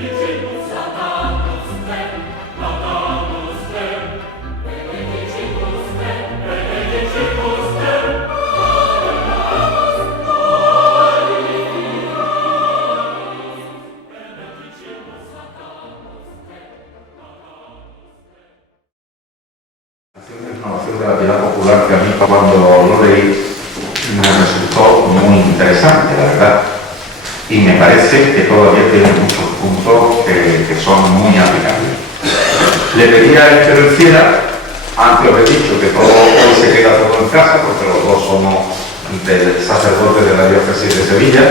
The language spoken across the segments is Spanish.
De la piedad popular que a mí cuando lo leí me resultó muy interesante, la verdad, y me parece que todavía tiene muchos puntos que son muy aplicables. Le pedía a él que lo hiciera. Antes os he dicho que todo hoy se queda todo en casa porque los dos somos del sacerdote de la diócesis de Sevilla.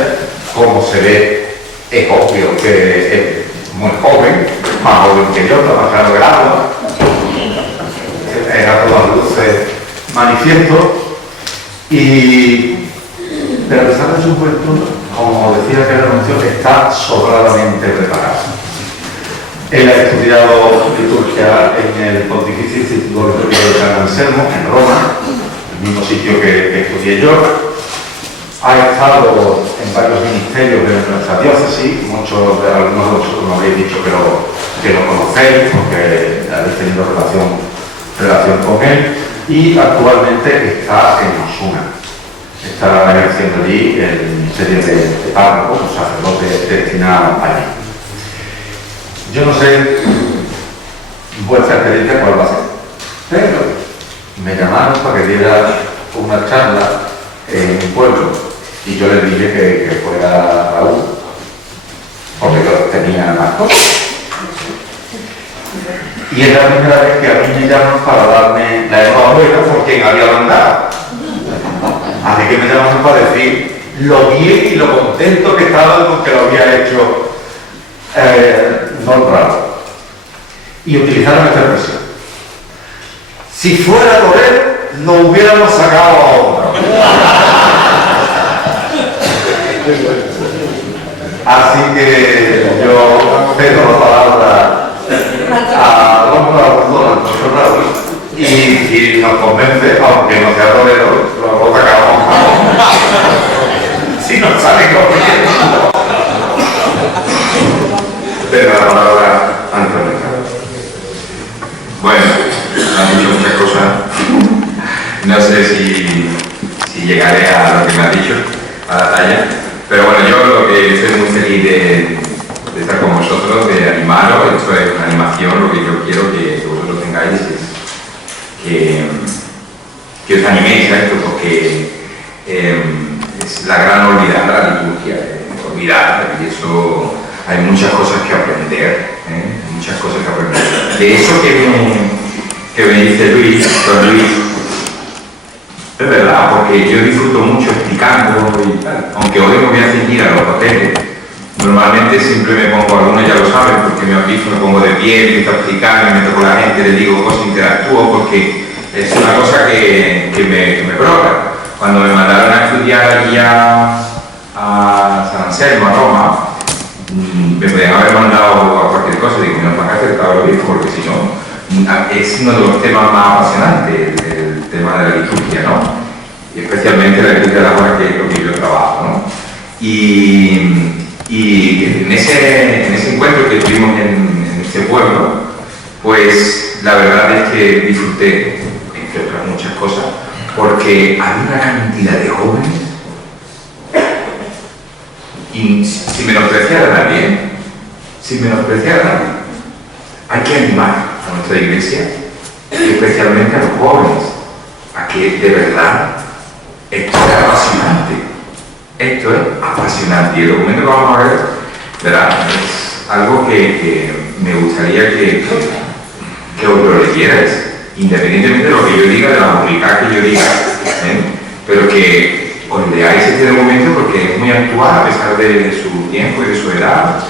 Como se ve, es obvio que es muy joven, más joven que yo, trabajando de agua. Era todas luces manifiesto, pero a pesar de su puesto, como decía que el anuncio, está sobradamente preparado. Él ha estudiado liturgia en el Pontificio Instituto Litúrgico de San Anselmo, en Roma, el mismo sitio que estudié yo. Ha estado en varios ministerios de nuestra diócesis, algunos de vosotros me habéis dicho que lo conocéis porque habéis tenido relación con él, y actualmente está en Osuna. Está ejerciendo allí el ministerio de párroco, un sacerdote destinado allí. Yo no sé vuestra experiencia cuál va a ser, pero me llamaron para que diera una charla en un pueblo y yo les dije que fuera Raúl, porque yo tenía más cosas. Y es la primera vez que a mí me llaman para darme la enhorabuena por quien había mandado. Así que me llaman para decir lo bien y lo contento que estaba con que lo había hecho nombrado. Y utilizaron esta expresión: si fuera por él, nos hubiéramos sacado a otro. Así que yo cedo la palabra a Raúl, y si nos convence, aunque no sea torero, lo sacamos. Si nos sale corriendo. Pero la palabra Antonio. Bueno, han dicho muchas cosas. No sé si llegaré a lo que me ha dicho, a la talla. Pero bueno, yo lo que estoy muy feliz de estar con vosotros, de animaros. Esto es una animación. Lo que yo quiero que vosotros tengáis es que os animéis a esto, porque es la gran olvidada, la liturgia, olvidada, y eso hay muchas cosas que aprender, muchas cosas que aprender. De eso que me dice don Luis, es verdad, porque yo disfruto mucho explicando y tal, aunque hoy me voy a ceñir a los papeles. Normalmente siempre me pongo, algunos ya lo saben porque me han visto, me pongo de pie, empiezo a explicar, me meto con la gente, les digo cosas, interactúo, porque es una cosa que me provoca. Cuando me mandaron a estudiar aquí a San Anselmo, a Roma, me podían haber mandado a cualquier cosa, digo, menos para acá acertado lo mismo, porque si no, es uno de los temas más apasionantes, el tema de la liturgia, ¿no? Y especialmente la liturgia de la hora, que es lo que yo trabajo, ¿no? Y en ese encuentro que tuvimos en este pueblo, pues la verdad es que disfruté, entre otras muchas cosas, porque había una cantidad de jóvenes y sin menospreciar a nadie, hay que animar a nuestra iglesia, especialmente a los jóvenes, a que de verdad esto es apasionante. Esto es apasionante y el documento que vamos a ver, ¿verdad? Es algo que me gustaría que os lo leyerais, independientemente de lo que yo diga, de la publicidad que yo diga, pero que os leáis este documento porque es muy actual a pesar de su tiempo y de su edad,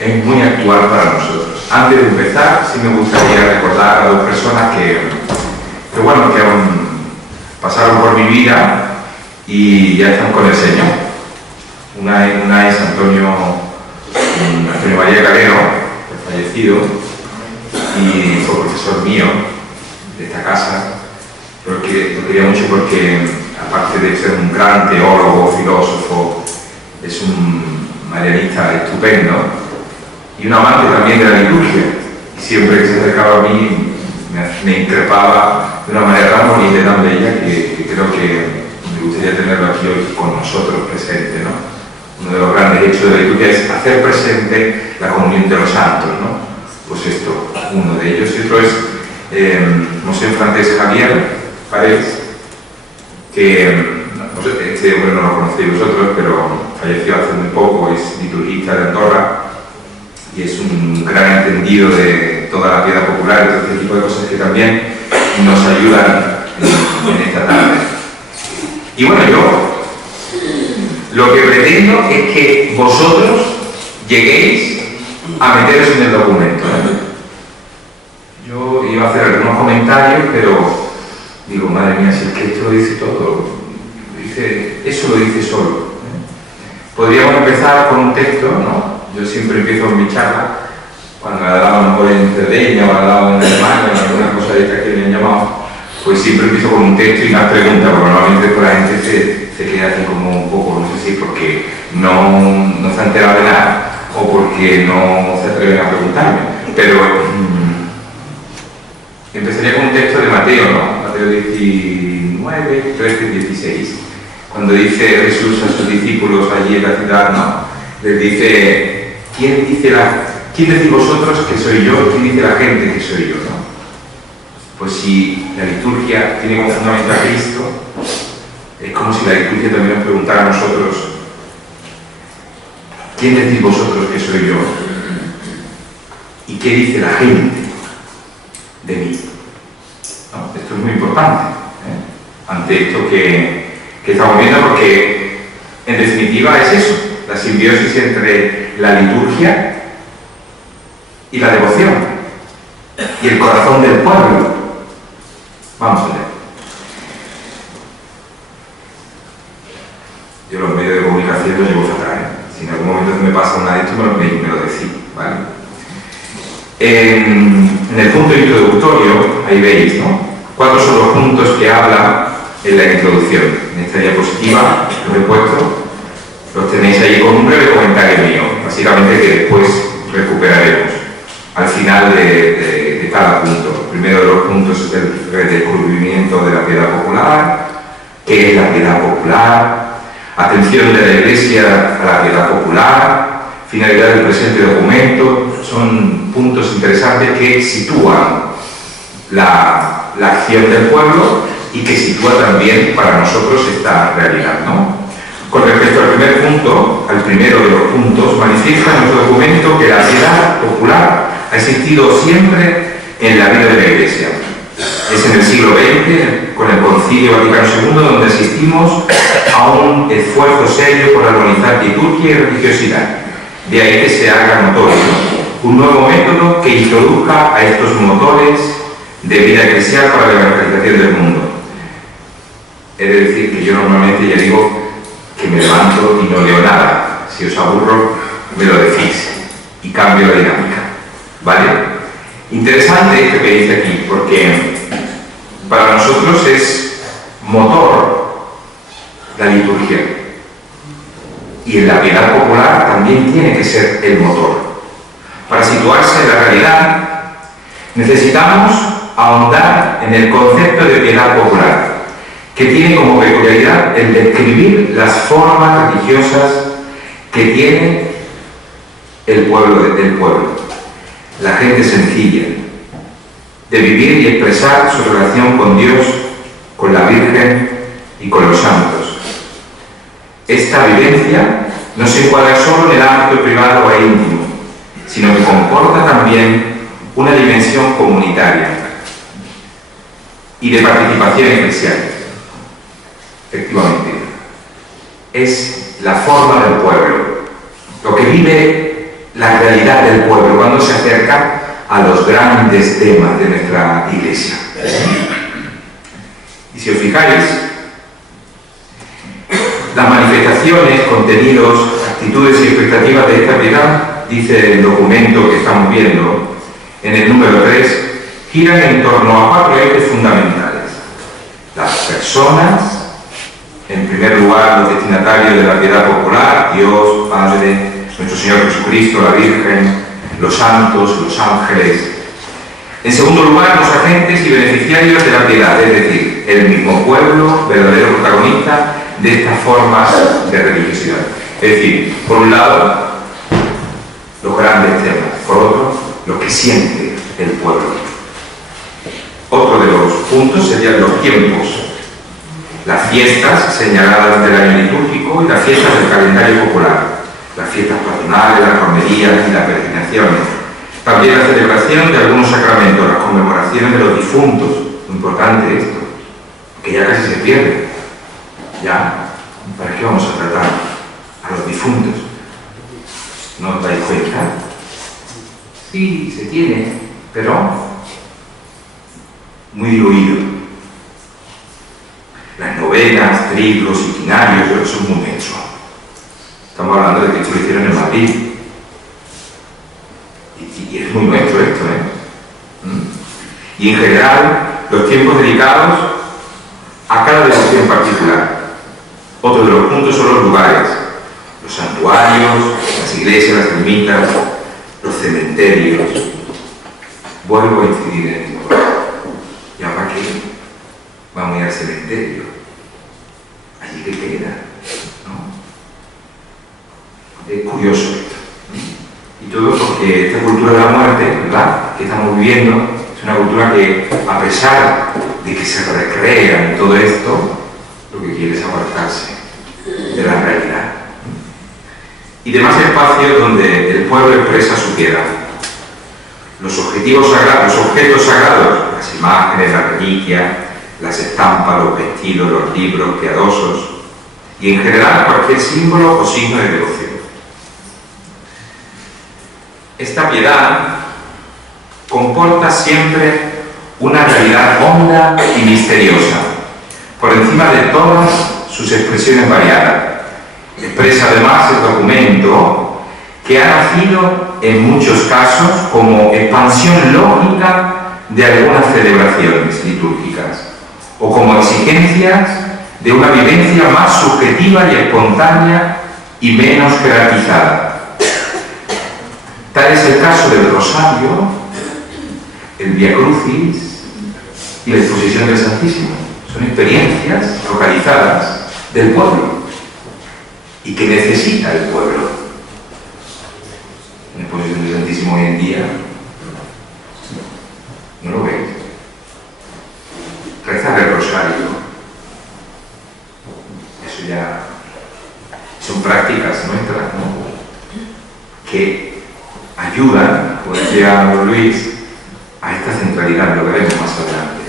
es muy actual para nosotros. Antes de empezar, sí me gustaría recordar a dos personas que aún pasaron por mi vida y ya están con el Señor. Una es Antonio María Calero, fallecido, y fue profesor mío de esta casa. Lo quería mucho porque, aparte de ser un gran teólogo, filósofo, es un marianista estupendo, y un amante también de la liturgia. Y siempre que se acercaba a mí me increpaba de una manera tan bonita y tan bella que creo que me gustaría tenerlo aquí hoy con nosotros presente, ¿no? Uno de los grandes hechos de la liturgia es hacer presente la comunión de los santos, ¿no? Pues esto, uno de ellos. Y otro es Monseñor Francesc Javier Paredes, que no sé, este hombre no lo conocéis vosotros, pero falleció hace muy poco, es liturgista de Andorra y es un gran entendido de toda la piedad popular y todo este tipo de cosas que también nos ayudan en esta tarde. Y bueno, yo lo que pretendo es que vosotros lleguéis a meteros en el documento, ¿eh? Yo iba a hacer algunos comentarios, pero digo, madre mía, si es que esto lo dice todo, eso lo dice solo, ¿eh? Podríamos empezar con un texto, ¿no? Yo siempre empiezo en mi charla, cuando me ha dado un poco en Cerdeña, o me ha dado en Alemania, o alguna cosa de esta que me han llamado, pues siempre empiezo con un texto y una pregunta, porque normalmente por la gente se queda así como un poco, no sé si porque no se ha enterado de nada, o porque no se atreven a preguntarme, pero empezaría con un texto de Mateo, ¿no? Mateo 19, 13, 16, cuando dice Jesús a sus discípulos allí en la ciudad, ¿no? Les dice, ¿quién decís vosotros que soy yo? ¿Quién dice la gente que soy yo, no? Pues si la liturgia tiene como fundamento a Cristo, es como si la liturgia también nos preguntara a nosotros, ¿quién decís vosotros que soy yo? ¿Y qué dice la gente de mí? ¿No? Esto es muy importante, ¿eh? Ante esto que estamos viendo, porque en definitiva es eso, la simbiosis entre la liturgia y la devoción y el corazón del pueblo. Vamos a ver. Yo los medios de comunicación los llevo fatal, ¿eh? Si en algún momento me pasa una de esto, me lo decís, ¿vale? En el punto introductorio, ahí veis, ¿no? 4 son los puntos que habla en la introducción. En esta diapositiva los he puesto, los tenéis ahí con un breve comentario mío, básicamente que después recuperaremos al final de cada punto. El primero de los puntos es el redescubrimiento de la piedad popular, qué es la piedad popular, atención de la Iglesia a la piedad popular, finalidad del presente documento. Son puntos interesantes que sitúan la acción del pueblo y que sitúa también para nosotros esta realidad, ¿no? Con respecto al primer punto, al primero de los puntos, manifiesta en nuestro documento que la piedad popular ha existido siempre en la vida de la Iglesia. Es en el siglo XX, con el Concilio Vaticano II, donde asistimos a un esfuerzo serio por armonizar liturgia y religiosidad. De ahí que se haga notorio un nuevo método que introduzca a estos motores de vida eclesial para la evangelización del mundo. Es decir, que yo normalmente ya digo que me levanto y no leo nada. Si os aburro, me lo decís y cambio la dinámica, ¿vale? Interesante esto que dice aquí, porque para nosotros es motor la liturgia. Y en la piedad popular también tiene que ser el motor. Para situarse en la realidad, necesitamos ahondar en el concepto de piedad popular, que tiene como peculiaridad el describir las formas religiosas que tiene el pueblo del pueblo, la gente sencilla, de vivir y expresar su relación con Dios, con la Virgen y con los santos. Esta vivencia no se encuadra solo en el ámbito privado e íntimo, sino que comporta también una dimensión comunitaria y de participación eclesial. Efectivamente, es la forma del pueblo, lo que vive la realidad del pueblo cuando se acerca a los grandes temas de nuestra Iglesia. Y si os fijáis, las manifestaciones, contenidos, actitudes y expectativas de esta piedad, dice el documento que estamos viendo en el número 3, giran en torno a 4 ejes fundamentales. Las personas, en primer lugar los destinatarios de la piedad popular, Dios, Padre, nuestro Señor Jesucristo, la Virgen, los santos, los ángeles. En segundo lugar, los agentes y beneficiarios de la piedad, es decir, el mismo pueblo, verdadero protagonista de estas formas de religiosidad. Es decir, por un lado, los grandes temas, por otro, lo que siente el pueblo. Otro de los puntos serían los tiempos, las fiestas señaladas del año litúrgico y las fiestas del calendario popular, las fiestas patronales, las romerías y las peregrinaciones. También la celebración de algunos sacramentos, las conmemoraciones de los difuntos, muy importante esto, que ya casi se pierde. ¿Ya? ¿Para qué vamos a tratar a los difuntos? ¿No os dais cuenta? Sí, se tiene, pero muy diluido. Las novenas, triplos, itinarios, eso es muy menso. Estamos hablando de que esto lo hicieron en Madrid. Y es muy nuestro esto, ¿eh? Y en general, los tiempos dedicados a cada devoción particular. Otro de los puntos son los lugares, los santuarios, las iglesias, las ermitas, los cementerios. Vuelvo a incidir en esto. ¿Y ahora qué? Vamos a ir al cementerio. Allí que queda, ¿no? Es curioso esto. Y todo porque esta cultura de la muerte, ¿verdad?, que estamos viviendo, es una cultura que, a pesar de que se recrea en todo esto, lo que quiere es apartarse de la realidad. Y demás espacios donde el pueblo expresa su piedad. Los objetos sagrados, las imágenes, las reliquias, las estampas, los vestidos, los libros piadosos, y en general cualquier símbolo o signo de devoción. Esta piedad comporta siempre una realidad honda y misteriosa, por encima de todas sus expresiones variadas. Expresa además el documento que ha nacido en muchos casos como expansión lógica de algunas celebraciones litúrgicas o como exigencias de una vivencia más subjetiva y espontánea y menos jerarquizada. Tal es el caso del Rosario, el Vía Crucis y la exposición del Santísimo. Son experiencias localizadas del pueblo y que necesita el pueblo. La exposición del Santísimo hoy en día, ¿no lo veis? Rezar el Rosario, eso ya son prácticas nuestras, ¿no?, que ayudan, como decía Luis, a esta centralidad, lo veremos más adelante.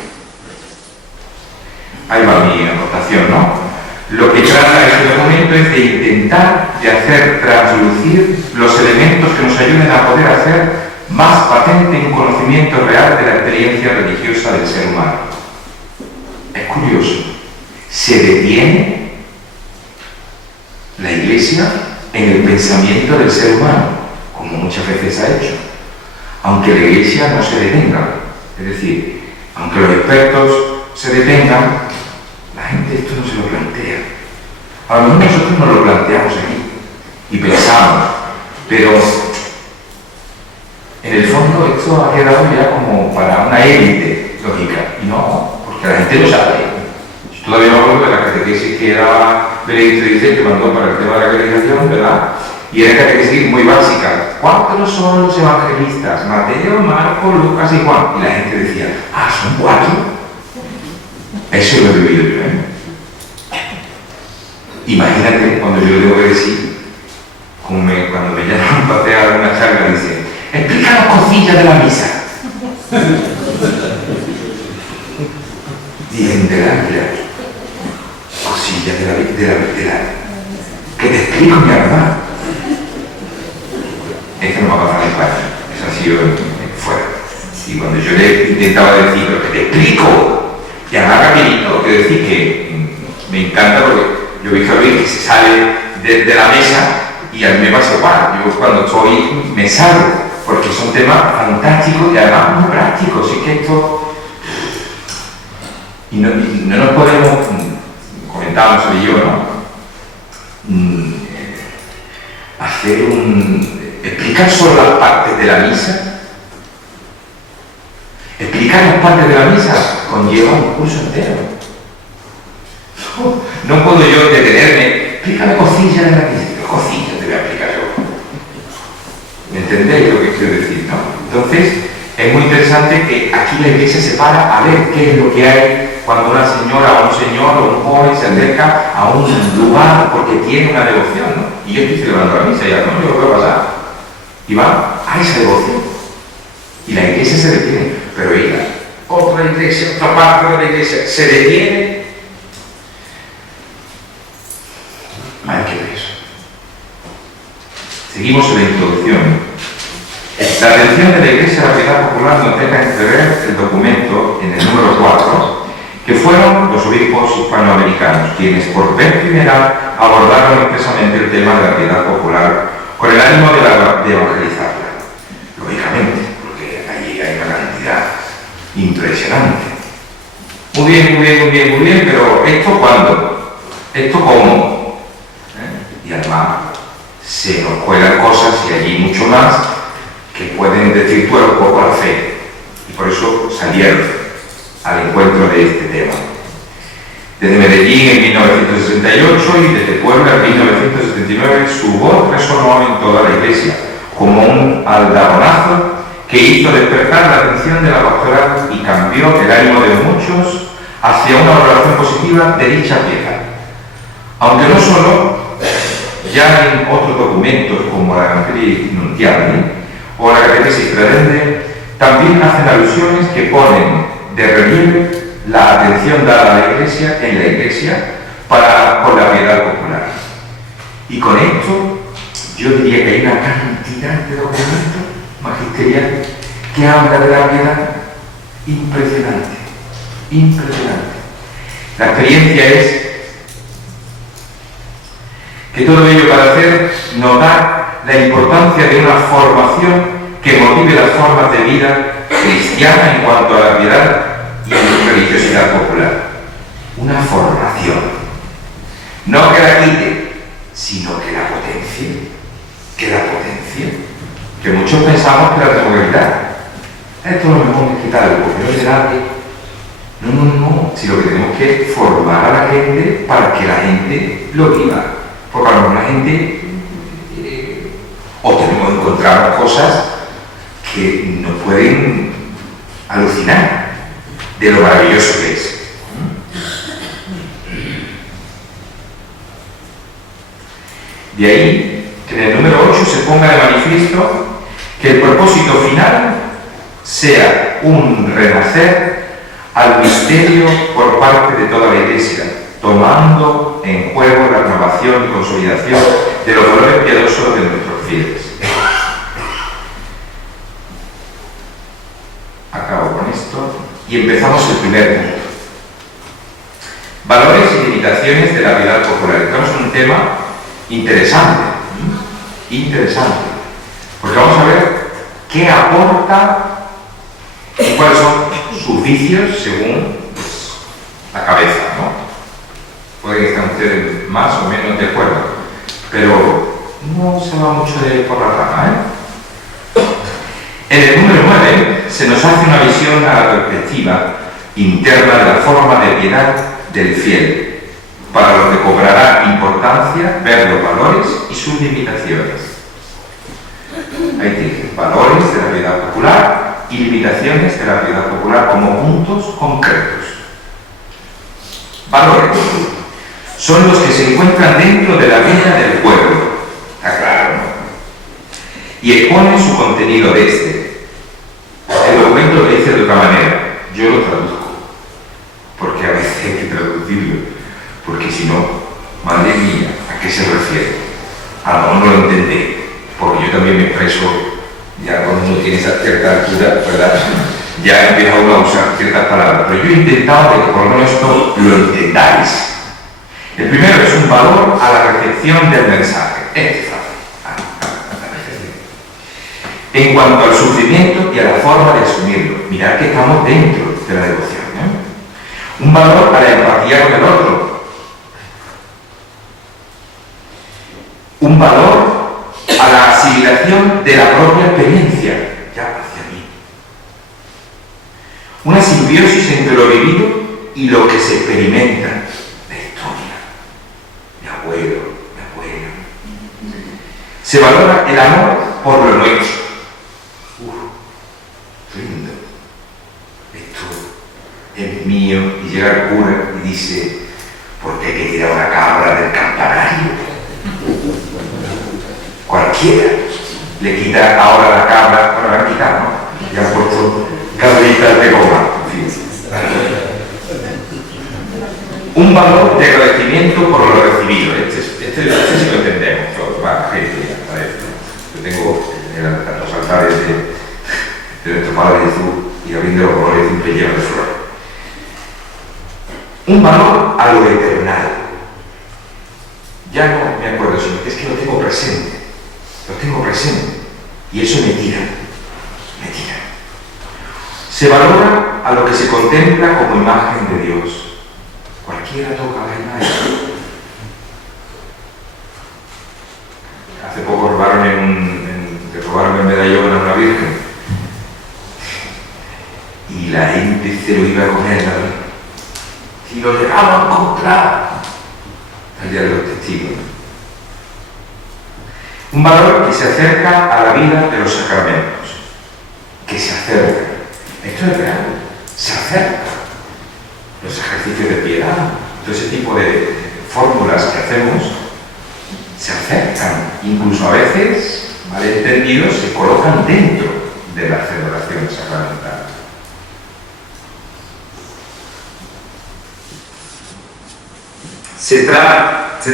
Ahí va mi anotación, ¿no? Lo que trata este documento es de intentar de hacer traslucir los elementos que nos ayuden a poder hacer más patente un conocimiento real de la experiencia religiosa del ser humano. Es curioso, se detiene la Iglesia en el pensamiento del ser humano, como muchas veces ha hecho, aunque la Iglesia no se detenga. Es decir, aunque los expertos se detengan, la gente esto no se lo plantea. A lo mejor nosotros nos lo planteamos aquí y pensamos, pero en el fondo esto ha quedado ya como para una élite lógica, y no, porque la gente lo sabe. Yo todavía me acuerdo de la catequesis que era Benedicto XVI, que mandó para el tema de la catequización, ¿verdad? Y era catequesis muy básica. ¿Cuántos son los evangelistas? Mateo, Marco, Lucas y Juan. Y la gente decía, ¿son 4? Eso lo he vivido yo, ¿eh? Imagínate cuando yo le tengo que decir, cuando me llaman para hacer una charla, dicen, explícanos cosillas de la misa. Dicen, cosillas de la que te explico, mi hermano. Esto no va a pasar en España, eso ha sido fuera. Y cuando yo le intentaba decir, pero que te explico, y además rapidito, quiero decir que me encanta porque yo he visto a alguien que se sale de la mesa y a mí me pasa igual. Yo cuando estoy me salgo, porque son temas fantásticos y además muy prácticos. Y que esto... Y no nos podemos, comentábamos él y yo, ¿no?, hacer explicar explicar solo las partes de la misa. Explicar las partes de la misa conlleva un curso entero. No puedo yo detenerme, explícame cosillas de la misa. ¿Qué cosillas te voy a explicar yo? ¿Me entendéis lo que quiero decir, no? Entonces, es muy interesante que aquí la Iglesia se para a ver qué es lo que hay cuando una señora o un señor o un joven se acerca a un lugar porque tiene una devoción, ¿no? Y yo estoy celebrando la misa y a no yo lo veo pasar. Y va a esa devoción. Y la Iglesia se detiene. Pero ella, otra iglesia, otra parte de la Iglesia, se detiene. Hay que ver eso. Seguimos en la introducción. La atención de la Iglesia a la piedad popular nos deja entrever el documento en el número 4, que fueron los obispos hispanoamericanos quienes por vez primera abordaron expresamente el tema de la piedad popular con el ánimo de evangelizarla. Lógicamente, porque allí hay una cantidad impresionante. Muy bien, pero ¿esto cuándo? ¿Esto cómo? Y además se nos cuelan cosas y allí mucho más que pueden desvirtuar un poco la fe. Y por eso salieron al encuentro de este tema. Desde Medellín en 1968 y desde Puebla en 1979 su voz resonó en toda la Iglesia como un aldabonazo que hizo despertar la atención de la pastoral y cambió el ánimo de muchos hacia una valoración positiva de dicha piedad. Aunque no solo, ya en otros documentos como la Evangelii Nuntiandi o la Catequesis Credende también hacen alusiones que ponen de relieve la atención dada a la Iglesia en la Iglesia con la piedad popular. Y con esto yo diría que hay una cantidad de documentos magisteriales que habla de la piedad impresionante. La experiencia es que todo ello para hacer notar la importancia de una formación que motive las formas de vida cristiana en cuanto a la piedad y religiosidad popular. Una formación. No que la quite, sino que la potencie. Que muchos pensamos que la tengo que quitar. Esto no me pongo que quitarlo, porque no es grave. No. Si lo que tenemos que es formar a la gente para que la gente lo viva. Porque a lo mejor la gente o tenemos que encontrar cosas que nos pueden alucinar de lo maravilloso que es. De ahí que en el número 8 se ponga de manifiesto que el propósito final sea un renacer al misterio por parte de toda la Iglesia, tomando en juego la renovación y consolidación de los valores piadosos de nuestros fieles. Acabo con esto y empezamos el primer punto. Valores y limitaciones de la piedad popular. Estamos en un tema interesante, porque vamos a ver qué aporta y cuáles son sus vicios según la cabeza, ¿no? Pueden estar ustedes más o menos de acuerdo, pero no se va mucho por la rama, En el número 9 se nos hace una visión a la perspectiva interna de la forma de piedad del fiel, para lo que cobrará importancia ver los valores y sus limitaciones. Ahí tiene valores de la piedad popular y limitaciones de la piedad popular como puntos concretos. Valores son los que se encuentran dentro de la vida del pueblo, está claro, ¿no? Y exponen su contenido de este. El documento lo dice de otra manera, yo lo traduzco, porque a veces hay que traducirlo, porque si no, madre mía, ¿a qué se refiere? A lo mejor no lo entendé, porque yo también me expreso, ya cuando uno tiene esa cierta altura, ¿verdad? Ya empieza uno a usar ciertas palabras, pero yo he intentado que por lo menos esto lo entendáis. El primero es un valor a la recepción del mensaje. Es fácil. En cuanto al sufrimiento y a la forma de asumirlo, mirad que estamos dentro de la devoción, Un valor a la empatía con el otro. Un valor a la asimilación de la propia experiencia, ya hacia mí. Una simbiosis entre lo vivido y lo que se experimenta. La historia, mi abuelo, mi abuela. Se valora el amor por lo nuestro. Lindo. Esto es mío. Y llega el cura y dice, ¿por qué hay que tirar una cabra del campanario? Cualquiera le quita ahora la cabra, bueno, la han quitado, ¿no? Y han puesto cabritas de goma. En fin. Un valor de agradecimiento por lo recibido. Este sí lo entendemos todos. Va, gente, a esto. Yo tengo los altares de nuestro Padre Jesús y la Virgen de los Dolores siempre llenos de flores. Un valor a lo eternal. Ya no me acuerdo, sino que es que lo tengo presente. Lo tengo presente. Y eso me tira. Me tira. Se valora a lo que se contempla como imagen de Dios. Cualquiera toca la imagen. Hace poco robaron el medallón a una virgen. Y la gente se lo iba a comer, ¿verdad? Y lo llegaban a encontrar. El día de los testigos. Un valor que se acerca a la vida de los sacramentos. Que se acerca. Esto es real. Se acerca. Los ejercicios de piedad, todo ese tipo de fórmulas que hacemos, se acercan. Incluso a veces, mal entendidos, se colocan dentro de la celebración sacramental. Se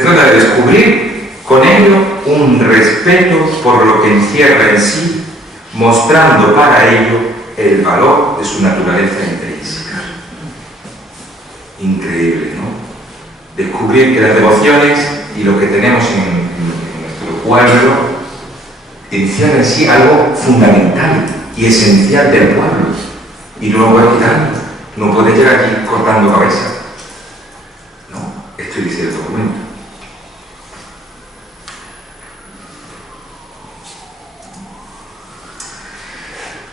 trata de descubrir con ello un respeto por lo que encierra en sí, mostrando para ello el valor de su naturaleza intrínseca. Increíble, ¿no? Descubrir que las devociones y lo que tenemos en nuestro pueblo encierra en sí algo fundamental y esencial del pueblo. Y no lo puedes quitar. No puedes llegar aquí cortando cabezas. Esto dice el documento.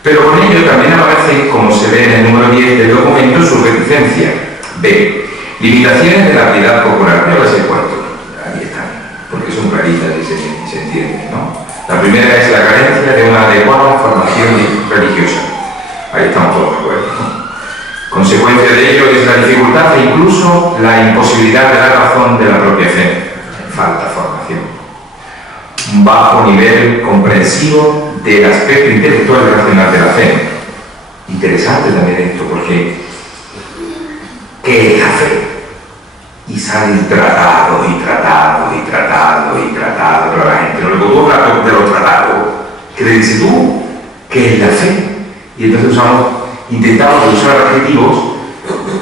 Pero con ello también aparece, como se ve en el número 10 del documento, su reticencia. B. Limitaciones de la piedad popular. No las he puesto. Ahí están. Porque son claritas y se entienden, ¿no? La primera es la carencia de una adecuada formación religiosa. Ahí estamos todos de acuerdo, ¿no? Consecuencia de ello es la dificultad e incluso la imposibilidad de dar razón de la propia fe. Falta formación. Un bajo nivel comprensivo del aspecto intelectual y racional de la fe. Interesante también esto, porque ¿qué es la fe? Y salen tratados y tratados y tratados y tratados, pero la gente no le gustó hablar de los tratados. ¿Qué le dices tú? ¿Qué es la fe? Y entonces intentamos usar adjetivos,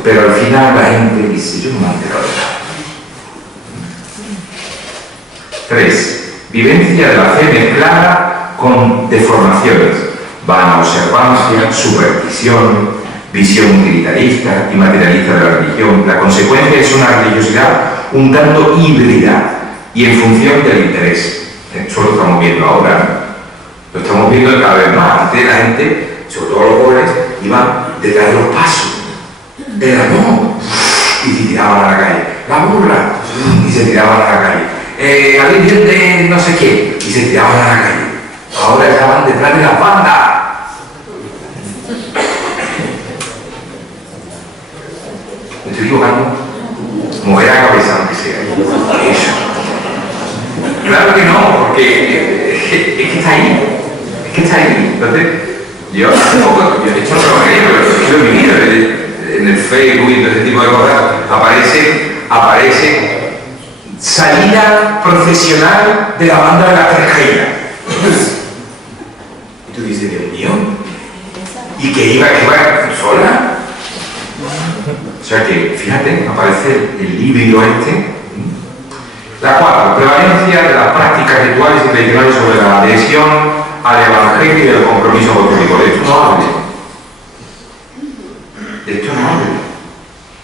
pero al final la gente dice, yo no me he enterado de nada. 3. Vivencia de la fe mezclada con deformaciones, vana observancia, superstición, visión utilitarista y materialista de la religión. La consecuencia es una religiosidad un tanto híbrida y en función del interés. Eso lo estamos viendo ahora. Lo estamos viendo cada vez más. Antes la gente, sobre todo los jóvenes, iban detrás de los pasos. El amor. Y se tiraban a la calle. La burra. Y se tiraban a la calle. La virgen de no sé qué. Y se tiraban a la calle. Ahora estaban detrás de las bandas. ¿Me estoy equivocando? Mover la cabeza, aunque sea. Eso. Claro que no, porque es que está ahí. Es que está ahí. Entonces, yo hace poco, yo he hecho otro pero lo he vivido en el Facebook y todo ese tipo de cosas. Aparece salida profesional de la banda de la Cercaína. Y tú dices, Dios mío, ¿y que iba sola? O sea que, fíjate, aparece el híbrido este. La 4. Prevalencia de las prácticas rituales y tradicionales sobre la adhesión al Evangelio y el compromiso apostólico. De esto no hable. De esto no hable.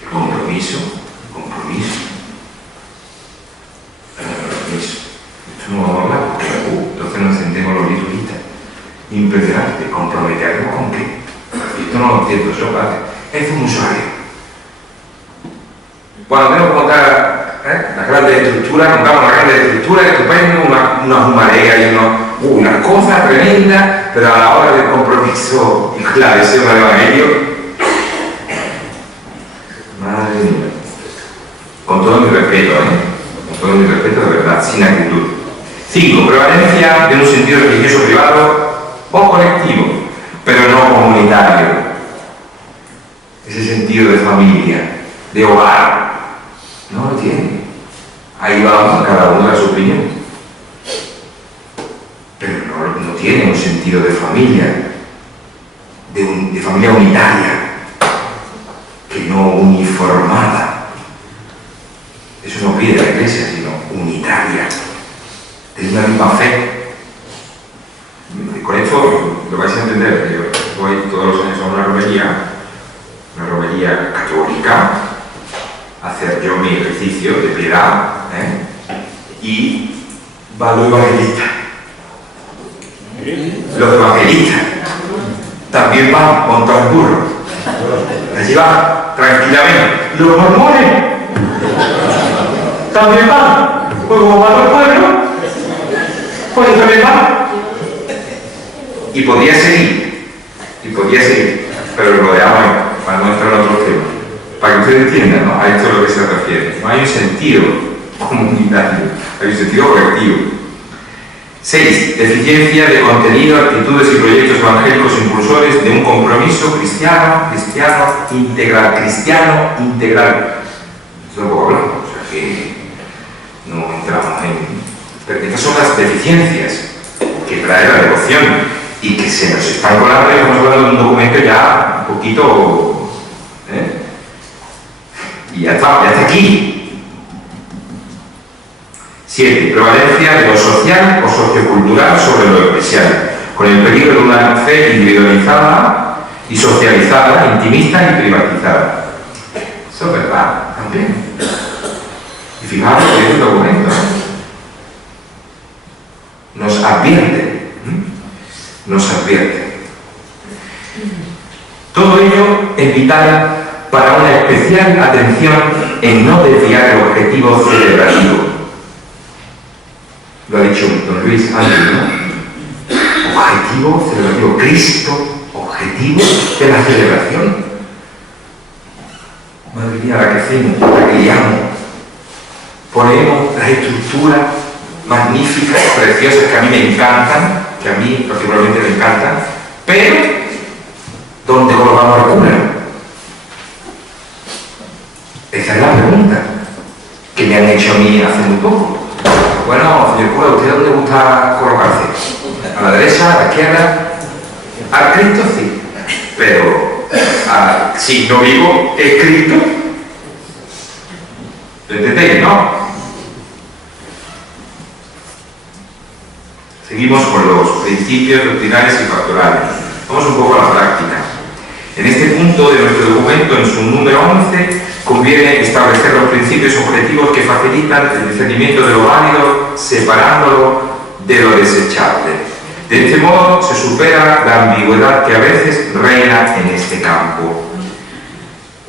El compromiso. Esto no vamos a hablar porque entonces nos sentemos impresionante. ¿Comprometernos con qué? Esto no lo entiendo yo, ¿vale? Esto es mucho área. Cuando tenemos que montar las grandes estructuras, montamos las grandes estructuras estupendas, unas mareas y unas cosas tremendas, pero a la hora del compromiso y esclarecer el evangelio, madre mía, con todo mi respeto, con todo mi respeto de verdad, sin actitud. 5. Prevalencia de un sentido religioso privado o colectivo, pero no comunitario. Ese sentido de familia, de hogar, no lo tiene. Ahí vamos, cada uno da su opinión. Pero no tiene un sentido de familia, de familia unitaria, que no uniformada. Eso no pide la Iglesia, sino unitaria, de una misma fe. Con esto lo vais a entender. Yo voy todos los años a una romería católica, a hacer yo mi ejercicio de piedad, y va lo evangelista. Los evangelistas también van montados en burro. Allí van tranquilamente. Los mormones también van. Pues como va todo el pueblo, pues también van. Y podía seguir, pero lo rodeamos para no entrar en otros temas. Para que ustedes entiendan, ¿no? A esto es a lo que se refiere. No hay un sentido comunitario, hay un sentido colectivo. 6. Deficiencia de contenido, actitudes y proyectos evangélicos impulsores de un compromiso cristiano integral. Esto es un poco hablando, o sea que no entramos en... Pero estas son las deficiencias que trae la devoción y que se nos están colando. Estamos hablando de un documento ya un poquito... Y ya está aquí. 7. Prevalencia de lo social o sociocultural sobre lo eclesial, con el peligro de una fe individualizada y socializada, intimista y privatizada. Eso es verdad, también. Y fijaros que este documento nos advierte. Todo ello es vital para una especial atención en no desviar el objetivo celebrativo. Lo ha dicho don Luis antes, ¿no? Objetivo celebrativo, Cristo, objetivo de la celebración. Madre mía, la que hacemos, la que liamos. Ponemos las estructuras magníficas, preciosas, que a mí me encantan, que a mí particularmente me encantan, pero ¿dónde colocamos el cura? Esa es la pregunta que me han hecho a mí hace muy poco. Bueno, señor cura, ¿usted dónde gusta colocarse? ¿A la derecha, a la izquierda? Al Cristo sí, pero al signo vivo es Cristo. ¿Lo entendéis, no? Seguimos con los principios doctrinales y pastorales. Vamos un poco a la práctica. En este punto de nuestro documento, en su número 11, conviene establecer los principios objetivos que facilitan el discernimiento de lo válido, separándolo de lo desechable. De este modo se supera la ambigüedad que a veces reina en este campo.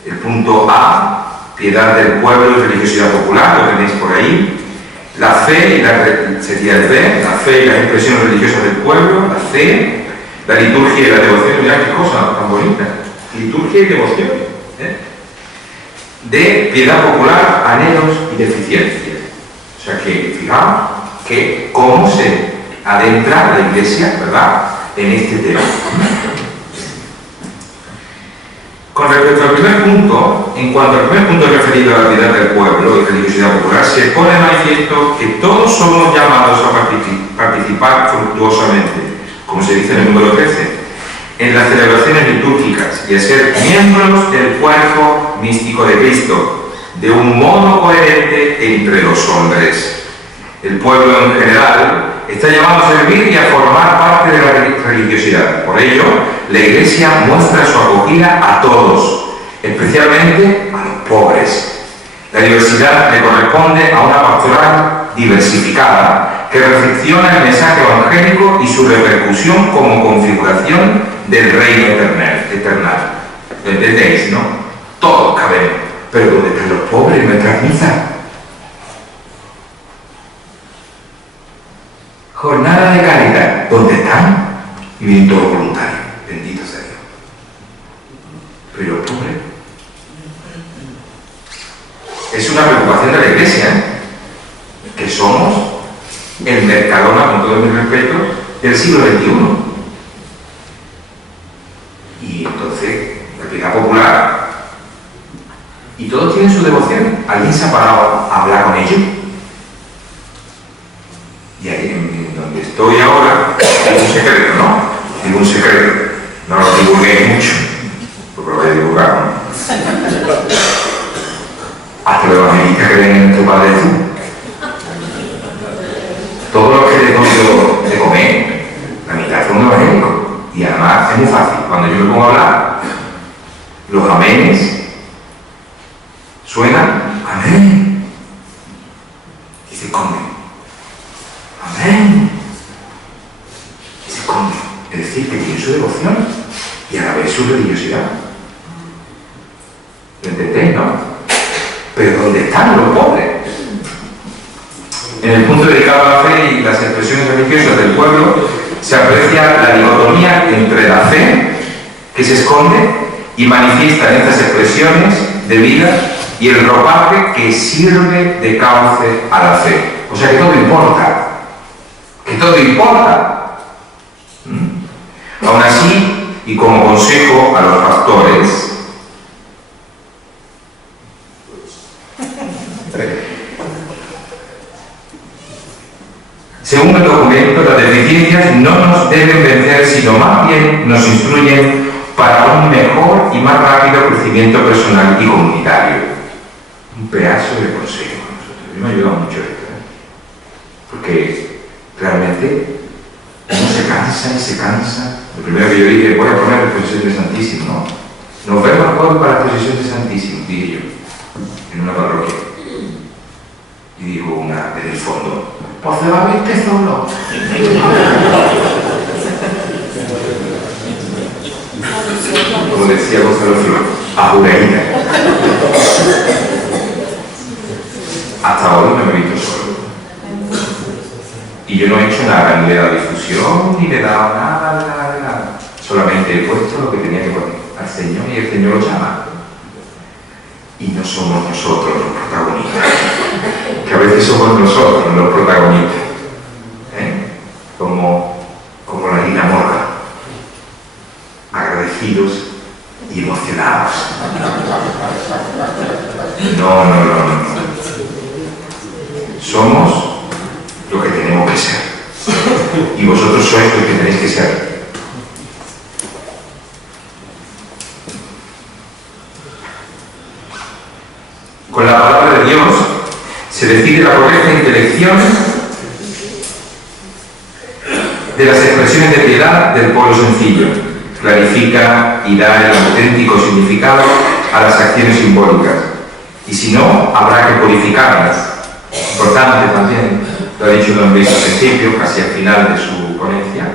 El punto A, piedad del pueblo y religiosidad popular, lo tenéis por ahí. La fe y sería el B, la fe y las expresiones religiosas del pueblo, la C, la liturgia y la devoción. Mirad qué cosa tan bonita, liturgia y devoción. De piedad popular, anhelos y deficiencias. O sea que, fijaos, que cómo se adentra la Iglesia, ¿verdad?, en este tema. Con respecto al primer punto, en cuanto al primer punto referido a la piedad del pueblo y religiosidad popular, se pone de manifiesto que todos somos llamados a participar fructuosamente, como se dice en el número 13, en las celebraciones litúrgicas y a ser miembros del cuerpo místico de Cristo, de un modo coherente entre los hombres. El pueblo en general está llamado a servir y a formar parte de la religiosidad. Por ello, la Iglesia muestra su acogida a todos, especialmente a los pobres. La diversidad le corresponde a una pastoral diversificada que reflexiona el mensaje evangélico y su repercusión como configuración del reino eternal. ¿Lo entendéis, no? Todos cabemos. Pero ¿dónde están los pobres en nuestras misas? Jornada de caridad, ¿dónde están? Y vienen todos voluntarios, bendito sea Dios. Pero los pobres. Es una preocupación de la Iglesia, ¿eh? Que somos el Mercadona, con todo mi respeto, del siglo XXI. Y entonces, la piedad popular. Y todos tienen su devoción. ¿Alguien se ha parado a hablar con ellos? Y ahí, en donde estoy ahora, hay un secreto, ¿no? Digo un secreto. No lo divulguéis mucho, porque lo voy a divulgar, ¿no? Hasta los evangelistas que ven en tu Padre tú. Todo lo que les doy de comer, la mitad son evangélicos. Y además es muy fácil. Cuando yo me pongo a hablar, los amenes suenan, amén. Y se esconden. Amén. Y se esconden. Es decir, que tienen su devoción y a la vez su religiosidad. ¿Lo entendéis, no? Pero ¿dónde están los pobres? En el punto dedicado a la fe y las expresiones religiosas del pueblo se aprecia la dicotomía entre la fe, que se esconde y manifiesta en estas expresiones de vida, y el ropaje que sirve de cauce a la fe. O sea que todo importa. Que todo importa. Aún así, y como consejo a los pastores, según el documento, las deficiencias no nos deben vencer, sino más bien nos instruyen para un mejor y más rápido crecimiento personal y comunitario. Un pedazo de consejo a nosotros. A mí me ha ayudado mucho esto, ¿eh? Porque realmente uno se cansa y se cansa. Lo primero que yo dije, voy a poner la exposición de Santísimo, ¿no? Nos vemos todos para la exposición de Santísimo, dije yo, en una parroquia. Y dijo una desde el fondo, pues se va a ver que solo. Como decía Gonzalo Flor, a jureína. Hasta ahora no me he visto solo. Y yo no he hecho nada, ni le he dado difusión, ni le he dado nada. Solamente he puesto lo que tenía que poner al Señor y el Señor lo llama. Y no somos nosotros los protagonistas, que a veces somos nosotros los protagonistas, ¿eh? Como la Lina Morga, agradecidos y emocionados. No. Somos lo que tenemos que ser, y vosotros sois lo que tenéis que ser. Con la palabra de Dios se decide la correcta intelección de las expresiones de piedad del pueblo sencillo, clarifica y da el auténtico significado a las acciones simbólicas, y si no, habrá que purificarlas. Importante también, lo ha dicho don Luis al principio, casi al final de su ponencia,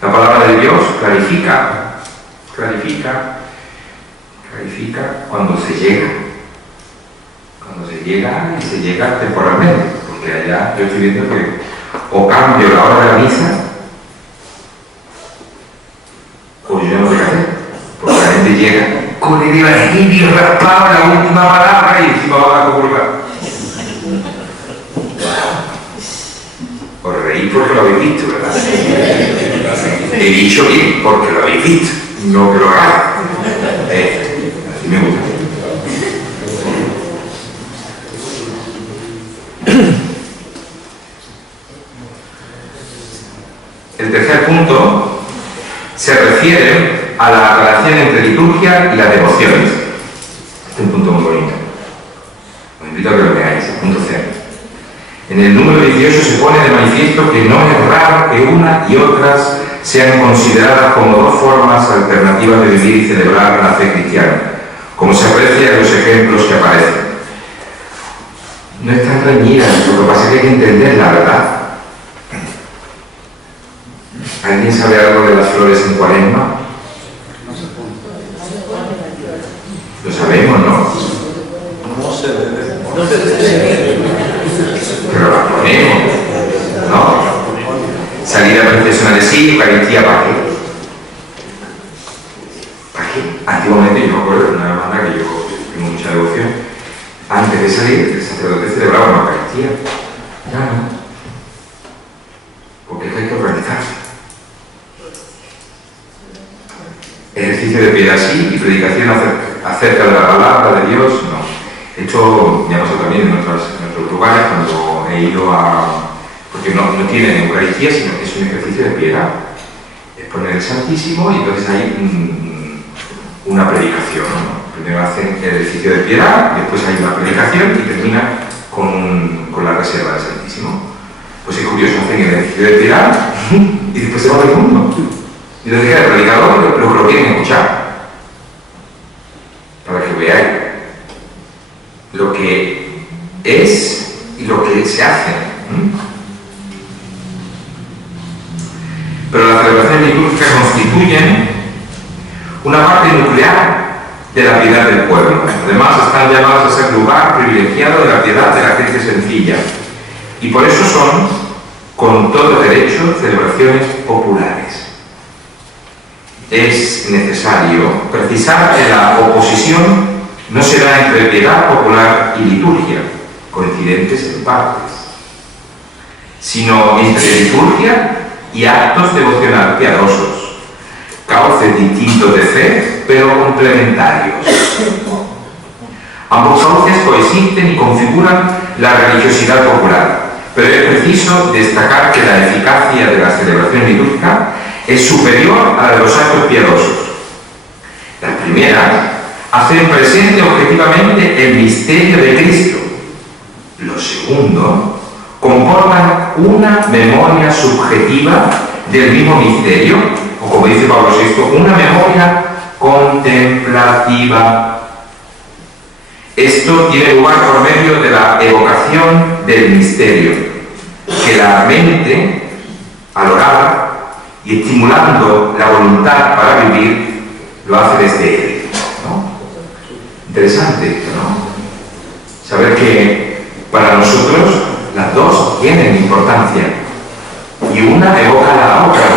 la palabra de Dios clarifica cuando se llega y se llega temporalmente, porque allá yo estoy viendo que o cambio la hora de la misa o yo no sé qué hacer, porque la gente llega con el evangelio raspado, la última palabra, y encima van a comulgar. Os reís porque lo habéis visto, ¿verdad? He dicho bien porque lo habéis visto, no que lo hagáis. Así me gusta. El tercer punto se refiere a la relación entre liturgia y las devociones. Este es un punto muy bonito. Os invito a que lo veáis, el punto 0. En el número 18 se pone de manifiesto que no es raro que una y otras sean consideradas como dos formas alternativas de vivir y celebrar la fe cristiana, como se aprecia en los ejemplos que aparecen. No están reñidas, lo que pasa es que hay que entender la verdad. ¿Alguien sabe algo de las flores en Cuaresma? Lo sabemos, ¿no? No se debe. Pero las ponemos, ¿no? Salida procesional de sí, Eucaristía, ¿para qué? ¿Para qué? Antiguamente, yo me acuerdo de una hermana que yo tengo mucha devoción, antes de salir, el sacerdote celebraba una Eucaristía. Ya no. Porque es que hay que organizarse. Ejercicio de piedad sí y predicación acerca de la palabra de Dios no. De hecho, me ha pasado también en otros lugares cuando he ido a... porque no tienen Eucaristía, sino que es un ejercicio de piedad. Es poner el Santísimo y entonces hay una predicación, ¿no? Primero hacen el ejercicio de piedad, después hay una predicación y termina con la reserva del Santísimo. Pues es curioso, hacen el ejercicio de piedad y después se va del mundo. Y entonces queda el predicador, pero lo quieren escuchar. Para que veáis lo que es y lo que se hace. Pero las celebraciones litúrgicas constituyen una parte nuclear de la piedad del pueblo. Además, están llamadas a ser lugar privilegiado de la piedad de la gente sencilla. Y por eso son, con todo derecho, celebraciones populares. Es necesario precisar que la oposición no será entre piedad popular y liturgia, coincidentes en partes, sino entre liturgia y actos devocionales piadosos, cauces distintos de fe, pero complementarios. Ambos cauces coexisten y configuran la religiosidad popular, pero es preciso destacar que la eficacia de la celebración litúrgica es superior a la de los actos piadosos. Las primeras hacen presente objetivamente el misterio de Cristo. Los segundos comportan una memoria subjetiva del mismo misterio, o como dice Pablo VI, una memoria contemplativa. Esto tiene lugar por medio de la evocación del misterio, que la mente, al orar y estimulando la voluntad para vivir, lo hace desde él, ¿no? Interesante esto, ¿no? Saber que para nosotros las dos tienen importancia y una evoca a la otra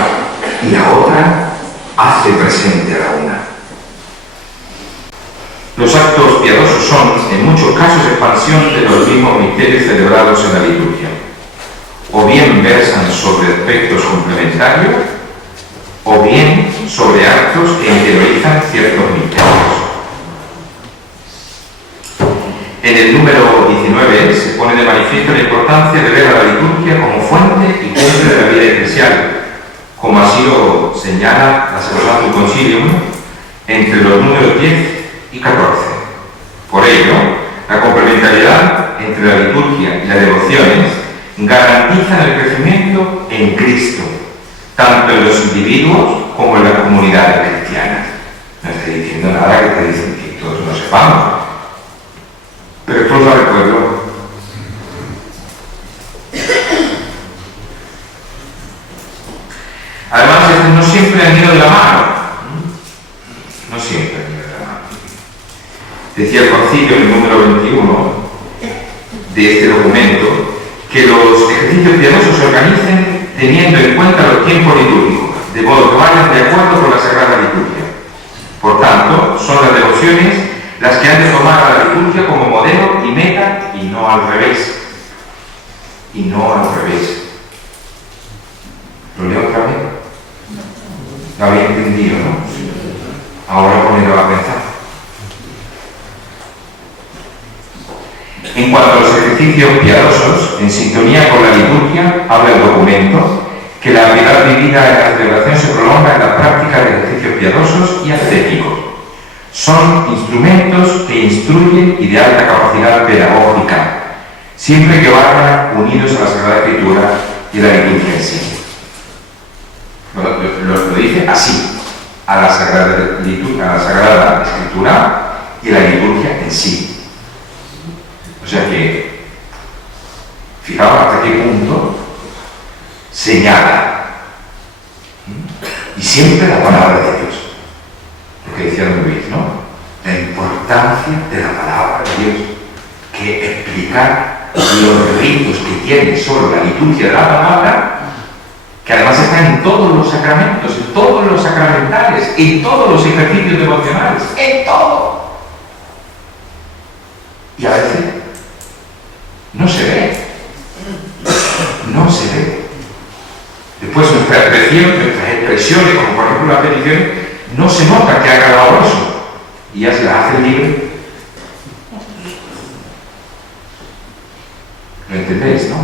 y la otra hace presente a la una. Los actos piadosos son, en muchos casos, expansión de los mismos misterios celebrados en la liturgia. O bien versan sobre aspectos complementarios, o bien sobre actos que interiorizan ciertos misterios. En el número 19 se pone de manifiesto la importancia de ver a la liturgia como fuente y cumbre de la vida eclesial, como así lo señala la Sacrosanctum Concilium entre los números 10 y 14. Por ello, la complementariedad entre la liturgia y las devociones garantizan el crecimiento en Cristo, tanto en los individuos como en las comunidades cristianas. No estoy diciendo nada que está diciendo que todos lo sepamos, pero esto lo recuerdo. Además, estos no siempre han ido de la mano. No siempre han ido de la mano. Decía el concilio en el número 21 de este documento que los ejercicios piadosos se organicen teniendo en cuenta los tiempos litúrgicos, de modo que vayan de acuerdo con la Sagrada Liturgia. Por tanto, son las devociones las que han de tomar a la liturgia como modelo y meta, y no al revés. Y no al revés. ¿Lo leo otra vez? Lo había entendido, ¿no? Ahora ponerlo a pensar. En cuanto a los ejercicios piadosos, en sintonía con la liturgia, habla el documento que la piedad vivida en la celebración se prolonga en la práctica de ejercicios piadosos y ascéticos. Son instrumentos que instruyen y de alta capacidad pedagógica, siempre que vayan unidos a la Sagrada Escritura y a la liturgia en sí. Lo dice así, a la Sagrada Escritura y a la liturgia en sí. O sea que, fijaos hasta qué punto señala. Y siempre la palabra de Dios. Lo que decía Don Luis, ¿no? La importancia de la palabra de Dios. Que explicar los ritos que tiene solo la liturgia de la palabra, que además están en todos los sacramentos, en todos los sacramentales, en todos los ejercicios devocionales, en todo. Y a veces no se ve. No se ve. Después nuestras expresiones, como por ejemplo las peticiones, no se nota que ha grabado eso. Y ya se las hace libre. ¿Lo entendéis, no?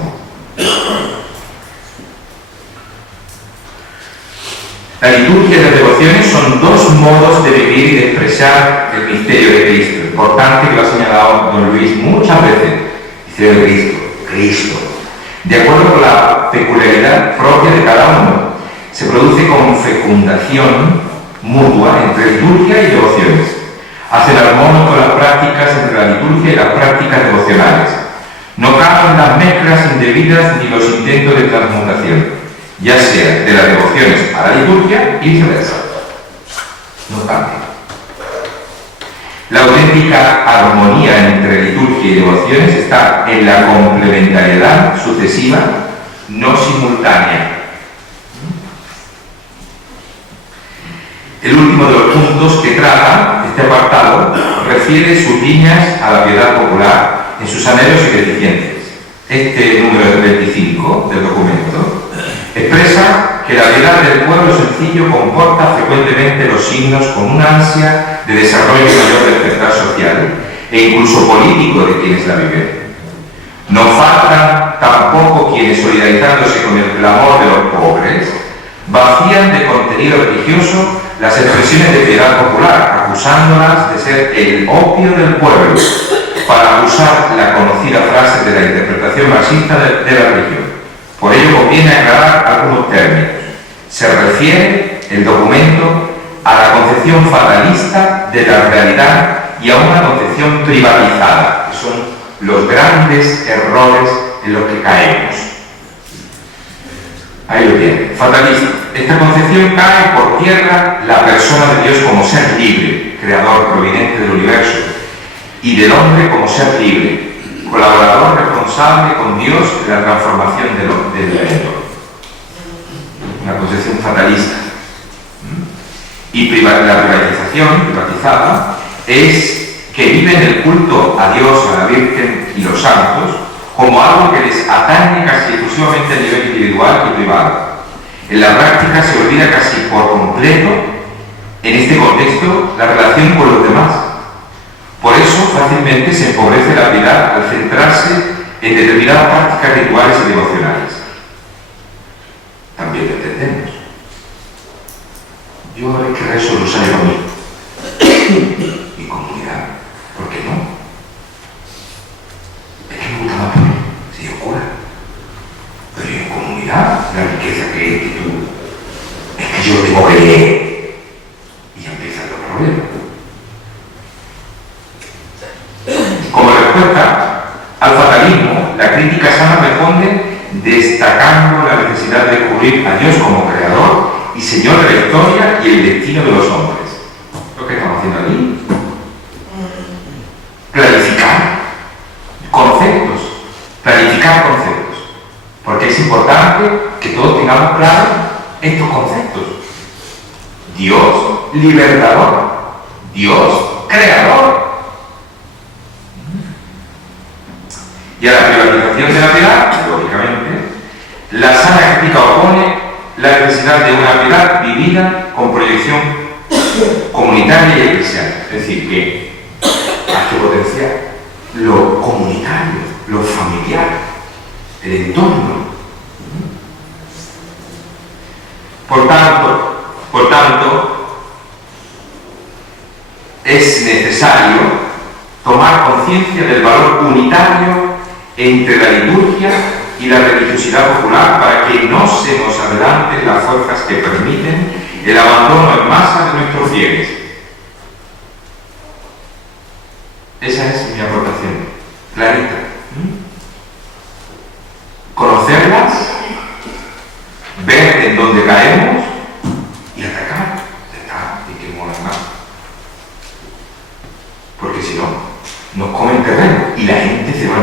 La liturgia y las devociones son dos modos de vivir y de expresar el misterio de Cristo. Importante que lo ha señalado Don Luis muchas veces. Misterio de Cristo, Cristo. De acuerdo con la peculiaridad propia de cada uno, se produce con fecundación mutua entre liturgia y devociones. Hacen armonio con las prácticas entre la liturgia y las prácticas devocionales. No caben las mezclas indebidas ni los intentos de transmutación, ya sea de las devociones a la liturgia y viceversa. No cambia. La auténtica armonía entre liturgia y devociones está en la complementariedad sucesiva, no simultánea. El último de los puntos que trata este apartado refiere sus líneas a la piedad popular en sus anhelos y deficiencias. Este número 25 del documento expresa que la piedad del pueblo sencillo comporta frecuentemente los signos con una ansia de desarrollo mayor del despertar social e incluso político de quienes la viven. No faltan tampoco quienes, solidarizándose con el clamor de los pobres, vacían de contenido religioso las expresiones de piedad popular, acusándolas de ser el opio del pueblo, para usar la conocida frase de la interpretación marxista de la religión. Por ello conviene aclarar algunos términos. Se refiere el documento a la concepción fatalista de la realidad y a una concepción privatizada, que son los grandes errores en los que caemos. Ahí lo tiene. Fatalista. Esta concepción cae por tierra la persona de Dios como ser libre, creador proveniente del universo, y del hombre como ser libre, colaborador responsable con Dios en la transformación del entorno. Una concepción fatalista. Y la privatización, privatizada, es que viven el culto a Dios, a la Virgen y los santos como algo que les atañe casi exclusivamente a nivel individual y privado. En la práctica se olvida casi por completo, en este contexto, la relación con los demás. Por eso fácilmente se empobrece la piedad al centrarse en determinadas prácticas rituales y devocionales. También lo entendemos. Yo haré que rezo el rosario a mí. Mi comunidad. ¿Por qué no? Es que me gusta más por mí, si yo cura. Pero en comunidad, la riqueza que tú. Es que yo tengo que leer. Y ya empiezan los problemas. Como respuesta al fatalismo, la crítica sana responde destacando la necesidad de descubrir a Dios como creador y Señor de la historia y el destino de los hombres. Lo que estamos haciendo aquí. Clarificar conceptos. Porque es importante que todos tengamos claros estos conceptos. Dios libertador. Dios creador. Y a la privatización de la piedad, lógicamente, la sana crítica opone la necesidad de una piedad vivida con proyección comunitaria y eclesial. Es decir, que hay que potenciar lo comunitario, lo familiar, el entorno. Por tanto, es necesario tomar conciencia del valor unitario entre la liturgia y la religiosidad popular para que no se nos adelanten las fuerzas que permiten el abandono en masa de nuestros fieles. Esa es mi aportación, clarita. Conocerlas, ver en dónde caemos y a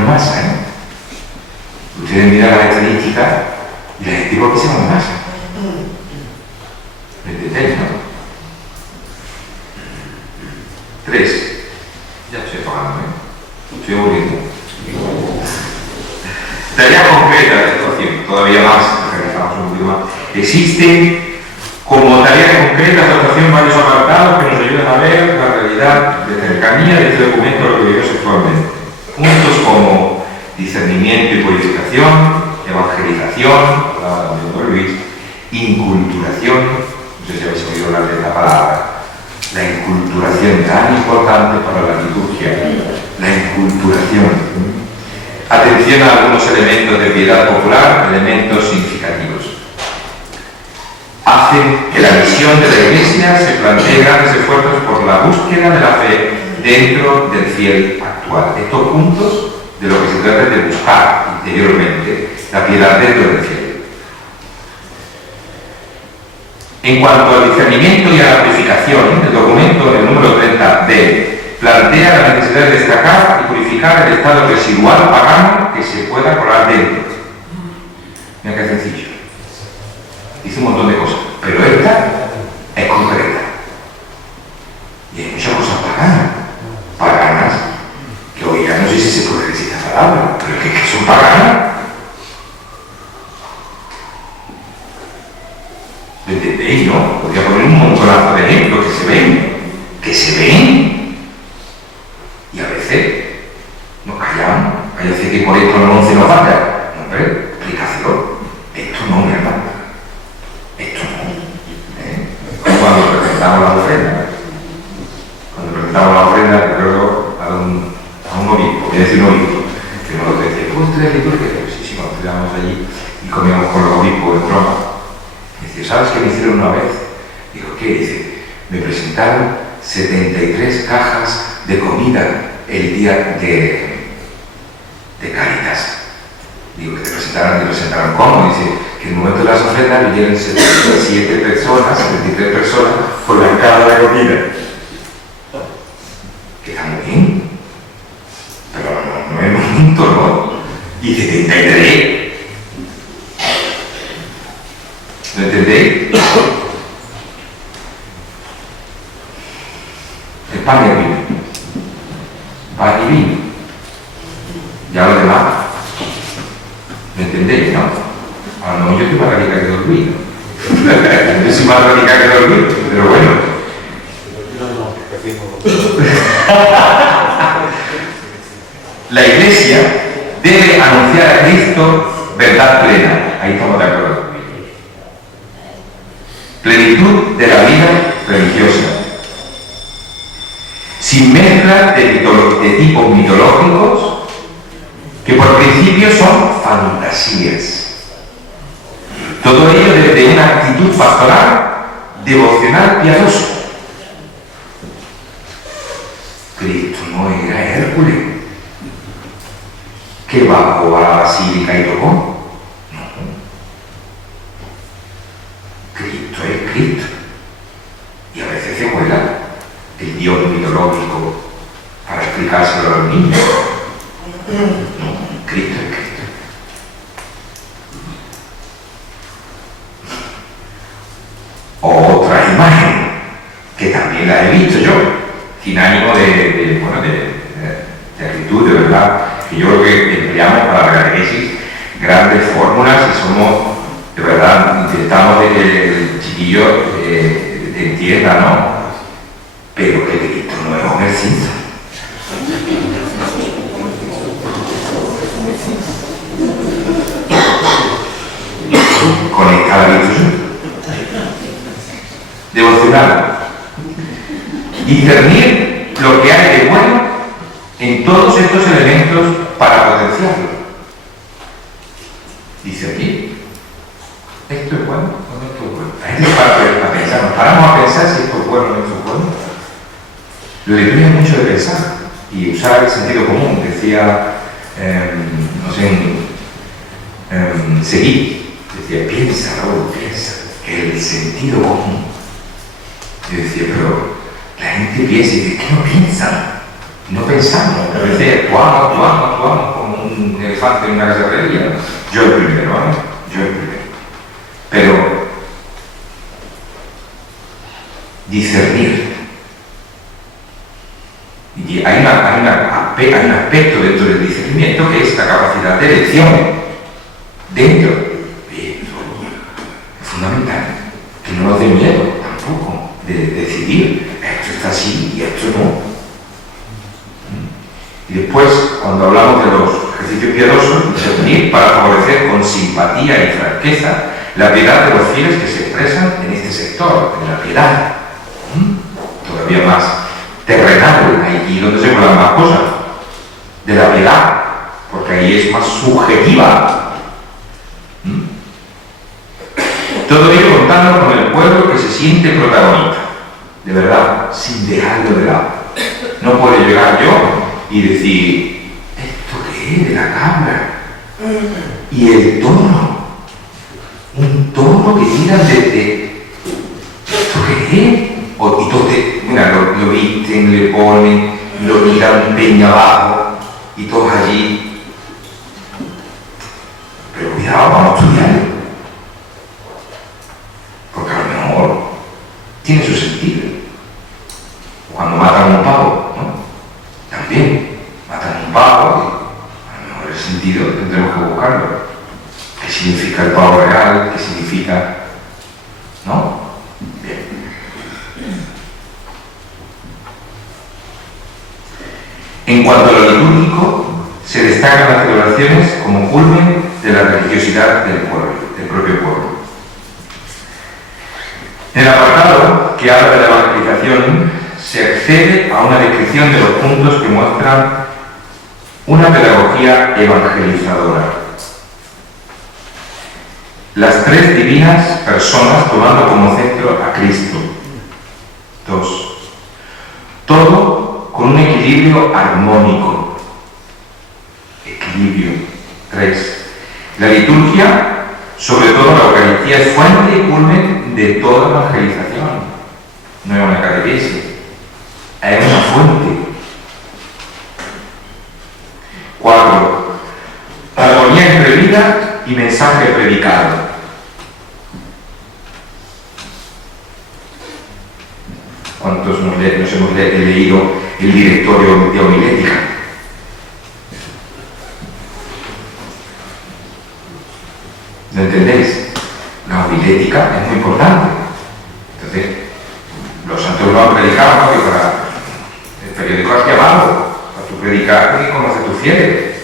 en masa, ¿eh? Ustedes miran las estadísticas y la gente porque se va en masa. ¿Me entendéis, no? 3. Ya estoy pagando, ¿eh? Estoy aburriendo. Tarea concreta de actuación, todavía más, regresamos un poquito más. Existen como tarea concreta de actuación varios apartados que nos ayudan a ver la realidad de cercanía de este documento a lo que vivimos actualmente. Puntos como discernimiento y purificación, evangelización, hablaba también don Luis, inculturación, no sé si habéis oído hablar de esta palabra, la inculturación tan importante para la liturgia, la inculturación. Atención a algunos elementos de piedad popular, elementos significativos. Hacen que la misión de la Iglesia se plantee grandes esfuerzos por la búsqueda de la fe dentro del fiel actual. Estos puntos de lo que se trata es de buscar interiormente la piedad dentro del fiel. En cuanto al discernimiento y a la purificación, el documento en el número 30b plantea la necesidad de destacar y purificar el estado residual pagano que se pueda colar dentro. Mira qué sencillo. Dice un montón de cosas, pero esta es concreta. Y hay muchas cosas paganas, que hoy ya no sé si se puede decir esta palabra, pero que son paganas. ¿Lo entendéis, no? Podría poner un montonazo de ejemplos que se ven. Y a veces nos callamos, hay veces que por esto no se nos falta. No, pero explicación. Esto no, mi hermano. Esto no. Cuando presentamos la ofrenda, recuerdo a un obispo, voy a decir un obispo, que nos decía, ¿tú ustedes liturgia? Sí, cuando estudiábamos allí y comíamos con los obispos en Roma. Dice, ¿sabes qué me hicieron una vez? Digo, ¿qué? Dice, me presentaron 73 cajas de comida el día de Cáritas. Digo, que te presentaron ¿cómo? Dice, que en el momento de las ofrendas vinieron 73 personas por la caja de comida. Que está muy bien, pero no es un momento, ¿no? Y 73. ¿Lo entendéis? El pan y el vino. Pan y vino. Ya lo demás. ¿Lo entendéis, no? A lo mejor yo estoy más radical que el vino. Yo soy más radical que el vino, pero bueno. La Iglesia debe anunciar a Cristo verdad plena. Ahí estamos de acuerdo. Plenitud de la vida religiosa, sin mezcla de tipos mitológicos que por principio son fantasías. Todo ello desde una actitud pastoral, devocional, piadosa. Cristo no era Hércules, que bajó a la basílica y tocó. No. Cristo es Cristo. Y a veces se vuela el Dios mitológico para explicárselo a los niños. No, Cristo es Cristo. Otra imagen, que también la he visto yo, sin ánimo de actitud, de verdad, que yo creo que empleamos para la catequesis grandes fórmulas y somos, de verdad, intentamos de que el chiquillo entienda, ¿no? Pero que Cristo no es Homer Simpson. Conecta la virtud. Devocional. Discernir lo que hay de bueno en todos estos elementos para potenciarlo. Discernir. ¿Esto es bueno o no esto es bueno? La gente para pensar, nos paramos a pensar si esto es bueno o no esto es bueno. Lo que tiene mucho de pensar y usar el sentido común. Decía, no sé, Seguí. Decía, piensa, Raúl, piensa, que el sentido común. Yo decía, pero la gente piensa y dice, ¿qué no piensan? No pensamos, a veces actuamos como un elefante en una gazarrería. Yo el primero, ¿vale? Yo el primero. Pero discernir. Y hay un aspecto dentro del discernimiento que es la capacidad de elección. Dentro. Es fundamental. Que no nos dé miedo tampoco de decidir. Esto está así y esto no. Y después, cuando hablamos de los ejercicios piadosos, discernir para favorecer con simpatía y franqueza la piedad de los fieles que se expresan en este sector, en la piedad. Todavía más terrenal, ahí donde se hablan más cosas, de la piedad, porque ahí es más subjetiva. Todo ello contando con el pueblo que se siente protagonista, de verdad, sin dejarlo de lado. No puedo llegar yo y decir, ¿esto qué es de la cabra? Y el toro, un toro que tira desde, ¿esto qué es? Y todos lo visten, le ponen, lo tiran peña abajo y todos allí. Pero cuidado, vamos a estudiarlo. Porque a lo mejor tiene su sentido. Cuando matan un pavo, ¿no? También matan un pavo, a lo mejor el sentido tendremos que buscarlo. ¿Qué significa el pavo real? ¿Qué significa? ¿No? Bien. En cuanto a lo litúrgico, se destacan las celebraciones como culmen de la religiosidad del pueblo, del propio pueblo. En el apartado que habla de la evangelización, se accede a una descripción de los puntos que muestran una pedagogía evangelizadora. Las tres divinas personas tomando como centro a Cristo. 2. Todo con un equilibrio armónico. Equilibrio. 3. La liturgia, sobre todo la Eucaristía, es fuente y culmen de toda evangelización. No es una catequesis, es una fuente. 4. Armonía entre vida y mensaje predicado. ¿Cuántos nos hemos leído el directorio de homilética? ¿Lo entendéis? La homilética es muy importante. Entonces, los santos lo han predicado, ¿no? Que para el periódico has llamado, para tu predicar que conoce tus fieles.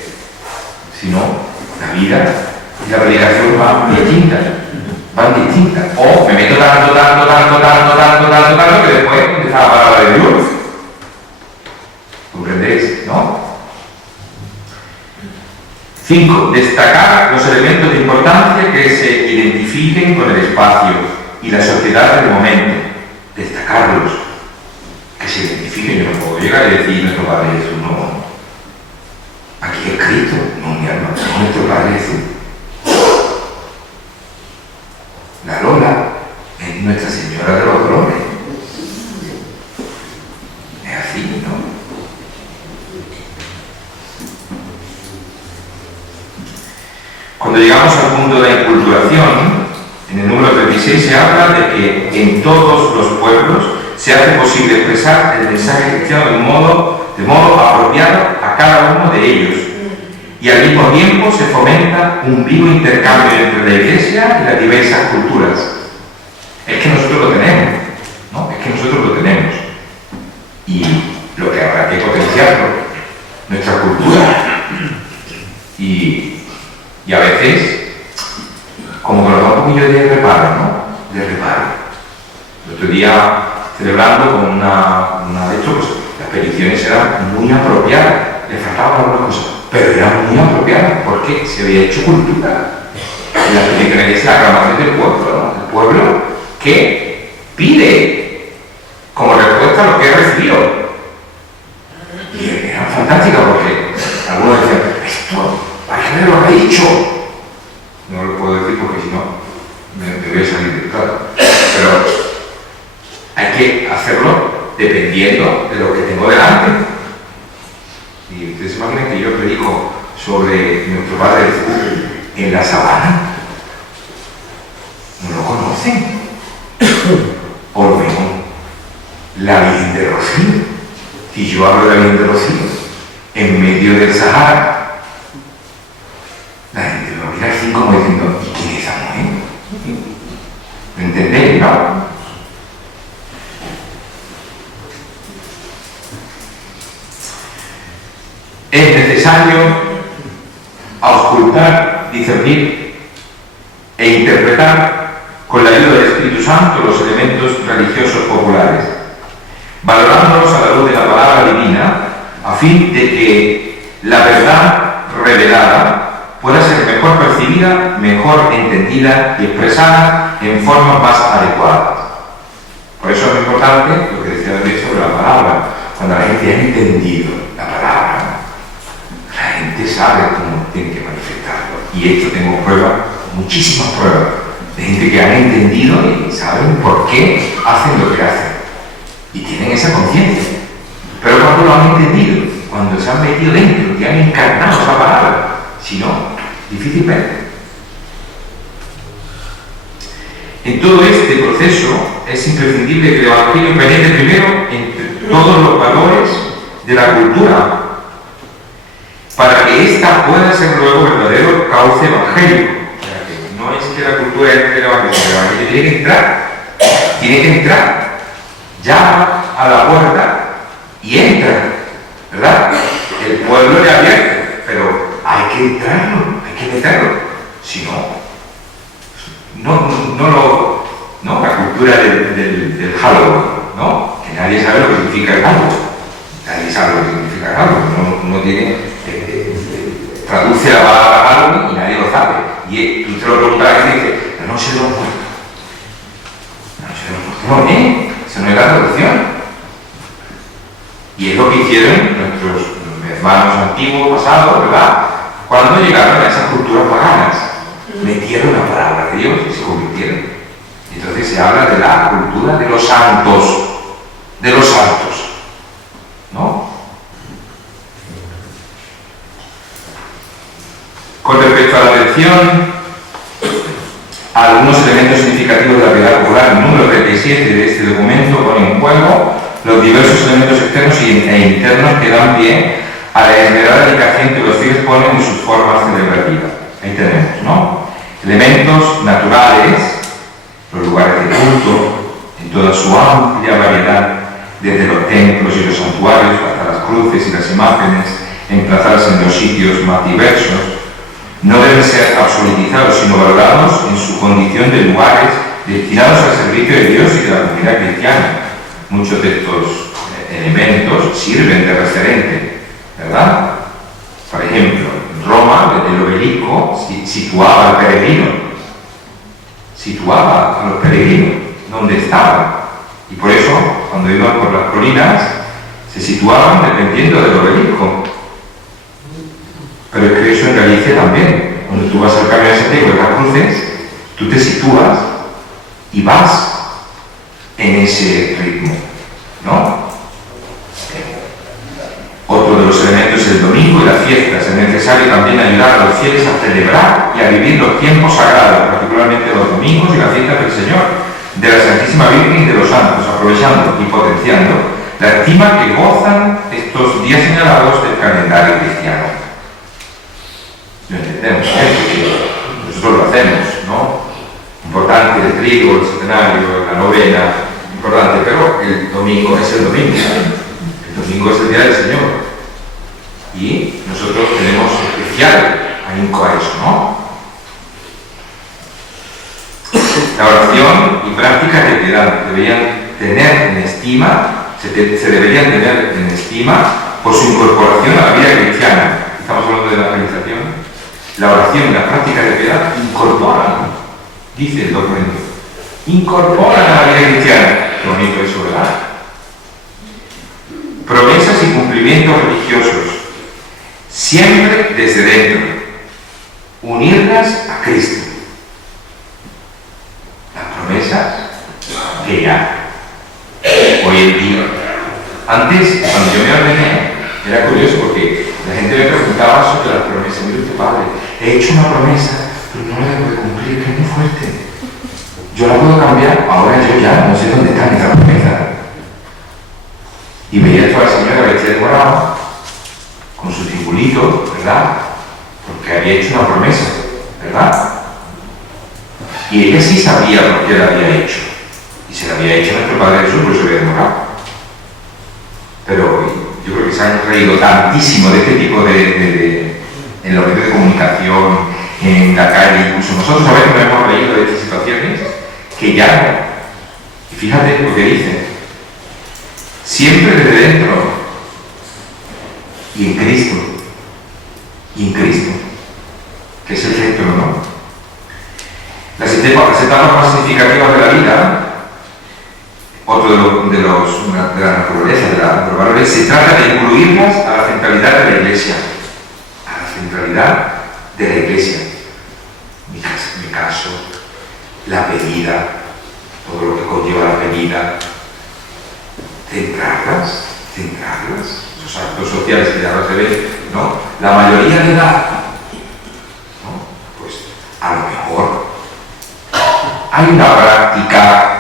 Si no, la vida y la predicación van distintas. O me meto tanto que después empieza la palabra de Dios. ¿Comprendéis? ¿No? 5. Destacar los elementos de importancia que se identifiquen con el espacio y la sociedad del momento. Destacarlos. Que se identifiquen. Yo no puedo llegar y decir, nuestro Padre Jesús, no. Aquí es Cristo, no mi hermano, nuestro Padre Jesús. La Lola es Nuestra Señora de los Dolores. Es así, ¿no? Cuando llegamos al punto de la inculturación, en el número 36 se habla de que en todos los pueblos se hace posible expresar el mensaje cristiano de modo apropiado a cada uno de ellos. Y al mismo tiempo se fomenta un vivo intercambio entre la Iglesia y las diversas culturas. Es que nosotros lo tenemos, ¿no? Es que nosotros lo tenemos. Y lo que habrá que potenciarlo, nuestra cultura. Y a veces, como que nos da un poquillo de reparo, ¿no? De reparo. El otro día, celebrando con una de hecho, pues las peticiones eran muy apropiadas. Le faltaban algunas cosas, pero eran muy apropiadas porque se había hecho cultura. Y las peticiones es la aclamación del pueblo, ¿no? El pueblo que pide como respuesta a lo que ha recibido. Y eran fantásticas porque algunos decían, esto, ¿para qué me lo ha dicho? No lo puedo decir porque si no, me voy a salir del plato. Pero hay que hacerlo dependiendo de lo que tengo delante. Y ustedes se imaginan que yo predico sobre nuestro Padre en la sabana? ¿No lo conocen? O lo mismo, la Virgen de Rocío. Si yo hablo de la Virgen de Rocío en medio del Sahara, la gente lo mira así como diciendo, ¿y quién es esa mujer? ¿Lo entendéis, no? Es necesario auscultar, discernir e interpretar con la ayuda del Espíritu Santo los elementos religiosos populares, valorándolos a la luz de la palabra divina, a fin de que la verdad revelada pueda ser mejor percibida, mejor entendida y expresada en formas más adecuadas. Por eso es muy importante lo que decía David sobre la palabra. Cuando la gente ha entendido la palabra, la gente sabe cómo tiene que manifestarlo. Y esto tengo pruebas, muchísimas pruebas, de gente que han entendido y saben por qué hacen lo que hacen. Y tienen esa conciencia. Pero cuando lo han entendido, cuando se han metido dentro, que han encarnado esa palabra, si no, difícilmente. En todo este proceso es imprescindible que el Evangelio penetre primero entre todos los valores de la cultura, para que ésta pueda ser luego verdadero cauce evangélico. O sea, que no es que la cultura entre el Evangelio tiene que entrar, llama a la puerta y entra, ¿verdad? El pueblo le abierto, pero hay que entrarlo, hay que meterlo, si no, la cultura del Halloween, ¿no? Que nadie sabe lo que significa el Halloween, nadie sabe lo que significa el Halloween, uno tiene, traduce la palabra Halloween y nadie lo sabe, y tú te lo preguntas a alguien y dice, la noche de los muertos, no, eso no es la traducción. Y es lo que hicieron nuestros hermanos antiguos, pasados, ¿verdad? Cuando llegaron a esas culturas paganas, metieron la palabra de Dios y se convirtieron. Entonces se habla de la cultura de los santos, ¿no? Con respecto a la atención a algunos elementos significativos de la piedad popular, el número 37 de este documento pone en juego los diversos elementos externos e internos que dan pie a la esmerada dedicación que los fieles ponen en sus formas celebrativas. Ahí tenemos, ¿no? Elementos naturales, los lugares de culto, en toda su amplia variedad, desde los templos y los santuarios hasta las cruces y las imágenes, emplazadas en los sitios más diversos, no deben ser absolutizados, sino valorados en su condición de lugares destinados al servicio de Dios y de la comunidad cristiana. Muchos de estos elementos sirven de referente, ¿verdad? Por ejemplo, en Roma, desde el obelisco, situaba al peregrino, situaba a los peregrinos donde estaban. Y por eso, cuando iban por las colinas, se situaban dependiendo del obelisco. Pero es que eso en Galicia también. Cuando tú vas al Camino de Santiago de las Cruces, tú te sitúas y vas en ese ritmo, ¿no? Otro de los elementos es el domingo y las fiestas. Es necesario también ayudar a los fieles a celebrar y a vivir los tiempos sagrados, particularmente los domingos y las fiestas del Señor, de la Santísima Virgen y de los santos, aprovechando y potenciando la estima que gozan estos días señalados del calendario cristiano. Lo entendemos, porque nosotros lo hacemos, ¿no? Importante el trigo, el centenario, la novena, importante, pero el domingo es el domingo. El domingo es el día del Señor. Y nosotros tenemos especial ahínco a eso, ¿no? La oración y prácticas de piedad deberían tener en estima, se deberían tener en estima por su incorporación a la vida cristiana. Estamos hablando de la evangelización. La oración y las prácticas de piedad incorporan, dice el documento, incorporan a la vida cristiana. Qué bonito eso, ¿verdad? Promesas y cumplimientos religiosos, siempre desde dentro, unirlas a Cristo. Las promesas que ya, hoy en día. Antes, cuando yo me ordené, era curioso porque La gente me preguntaba sobre las promesas. Mire usted, padre, he hecho una promesa, pero no la debo de cumplir, que es muy fuerte. Yo la puedo cambiar, ahora yo ya no sé dónde está esa promesa. Y veía esto a la señora vestida de morado, con su circulito, ¿verdad? Porque había hecho una promesa, ¿verdad? Y ella sí sabía por qué la había hecho. Y se la había hecho a nuestro Padre Jesús, por eso había demorado. Pero yo creo que se han reído tantísimo de este tipo en los medios de comunicación, en la calle, incluso nosotros a veces nos hemos reído de estas situaciones, que ya, y fíjate lo que dice, siempre desde dentro, y en Cristo, que es el centro, ¿no? Las etapas más significativas de la vida, otro de la naturaleza, de los valores, se trata de incluirlas a la centralidad de la Iglesia. A la centralidad de la Iglesia. Mi caso, la pedida, todo lo que conlleva la pedida. Centrarlas, esos actos sociales que ya no se ven, ¿no? La mayoría de edad, ¿no? Pues a lo mejor hay una práctica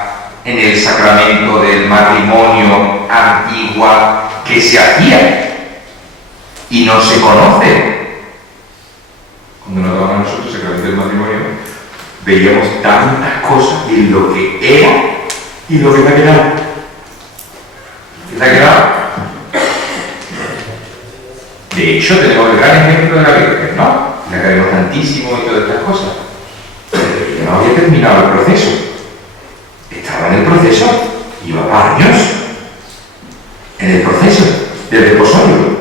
en el sacramento del matrimonio antigua que se hacía y no se conoce. Cuando nos daban a nosotros el sacramento del matrimonio, veíamos tantas cosas en lo que era y lo que me ha quedado. ¿Qué te ha quedado? De hecho, tenemos el gran ejemplo de la Virgen, ¿no? La queremos tantísimo y todas estas cosas. Pero yo no había terminado el proceso. Estaba en el proceso, llevaba años en el proceso del desposorio.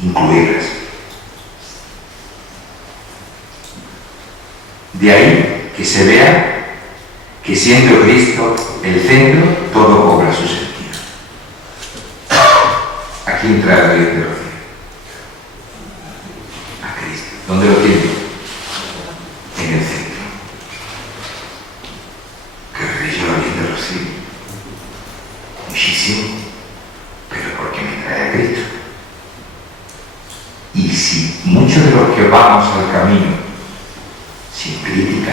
Incluirlas. De ahí que se vea que siendo Cristo el centro, todo cobra su sentido. Aquí entra la Virgen de Rocío. A Cristo. ¿Dónde lo tiene? En el centro. Que religio la Virgen de Rocío. Muchísimo. Pero porque me trae a Cristo. Y si muchos de los que vamos al camino, sin crítica,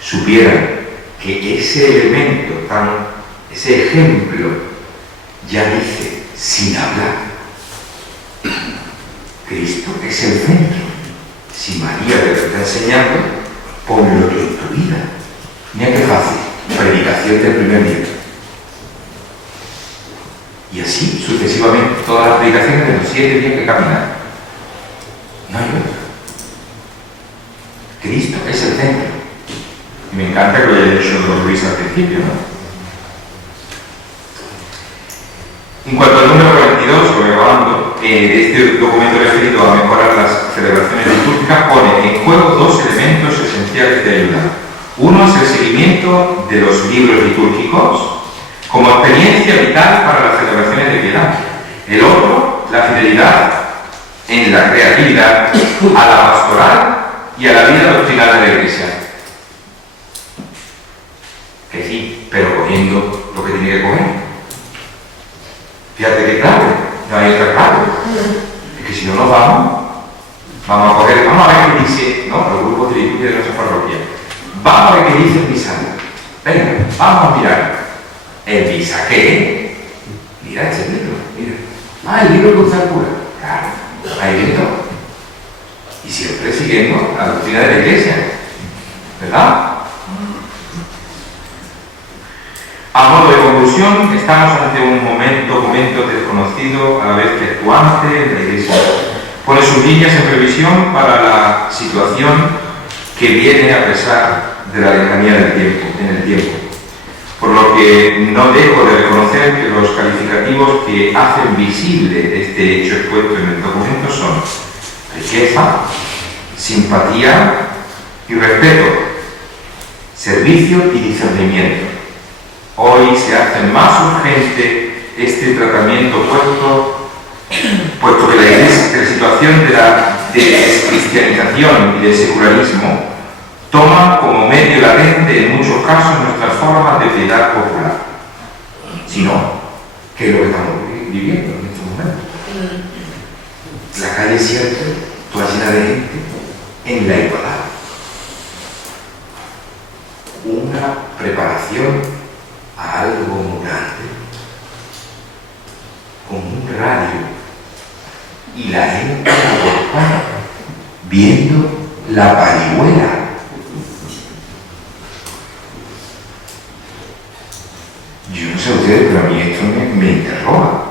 supieran que ese elemento, ese ejemplo, ya dice, sin hablar, Cristo es el centro. Si María te lo está enseñando, ponlo tú en tu vida. Mira qué fácil, predicación del primer día. Y así, sucesivamente, todas las predicaciones de los 7 días que caminan. No hay otra. Cristo es el centro. Y me encanta que lo haya dicho don Luis al principio, ¿no? En cuanto al número 42, voy acabando, de este documento referido a mejorar las celebraciones litúrgicas, pone en juego 2 elementos esenciales de ayuda. Uno es el seguimiento de los libros litúrgicos como experiencia vital para las celebraciones de piedad. El otro, la fidelidad en la creatividad a la pastoral y a la vida doctrinal de la Iglesia. Que sí, pero cogiendo lo que tiene que coger. Fíjate qué clave, no hay otra clave. Es que si no nos vamos a coger, vamos a ver qué dice, ¿no? Los grupos de liturgia de nuestra parroquia. Vamos a ver qué dice el misal. Venga, vamos a mirar. ¿El misa qué? Mira este libro, mira. Ah, el libro que usa el cura. Claro, ahí viene todo. Y siempre siguiendo la doctrina de la Iglesia, ¿verdad? A modo de conclusión, estamos ante un momento desconocido a la vez que actuante en la Iglesia. Pone sus líneas en previsión para la situación que viene a pesar de la lejanía del tiempo, en el tiempo. Por lo que no dejo de reconocer que los calificativos que hacen visible este hecho expuesto en el documento son riqueza, simpatía y respeto, servicio y discernimiento. Hoy se hace más urgente este tratamiento puesto que la Iglesia, que la situación de la descristianización y del secularismo toma como medio latente en muchos casos nuestras formas de piedad popular. Si no, ¿qué es lo que estamos viviendo en estos momentos? momento. La calle cierto, toda llena de gente en la igualdad. Una preparación a algo muy grande, con un radio y la gente agolpada viendo la parihuela. Yo no sé a ustedes, pero a mí esto me interroga.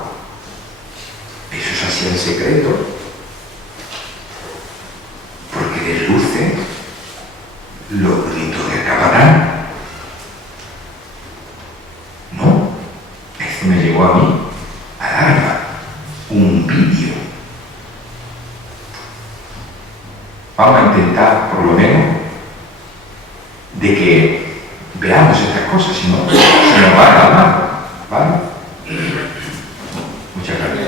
Eso se hacía en secreto, porque desluce los gritos del capatán. No, esto me llevó a mí al alma un vídeo. Vamos a intentar, por lo menos, de que veamos estas cosas, si no, se nos va a calmar, ¿vale? Muchas gracias.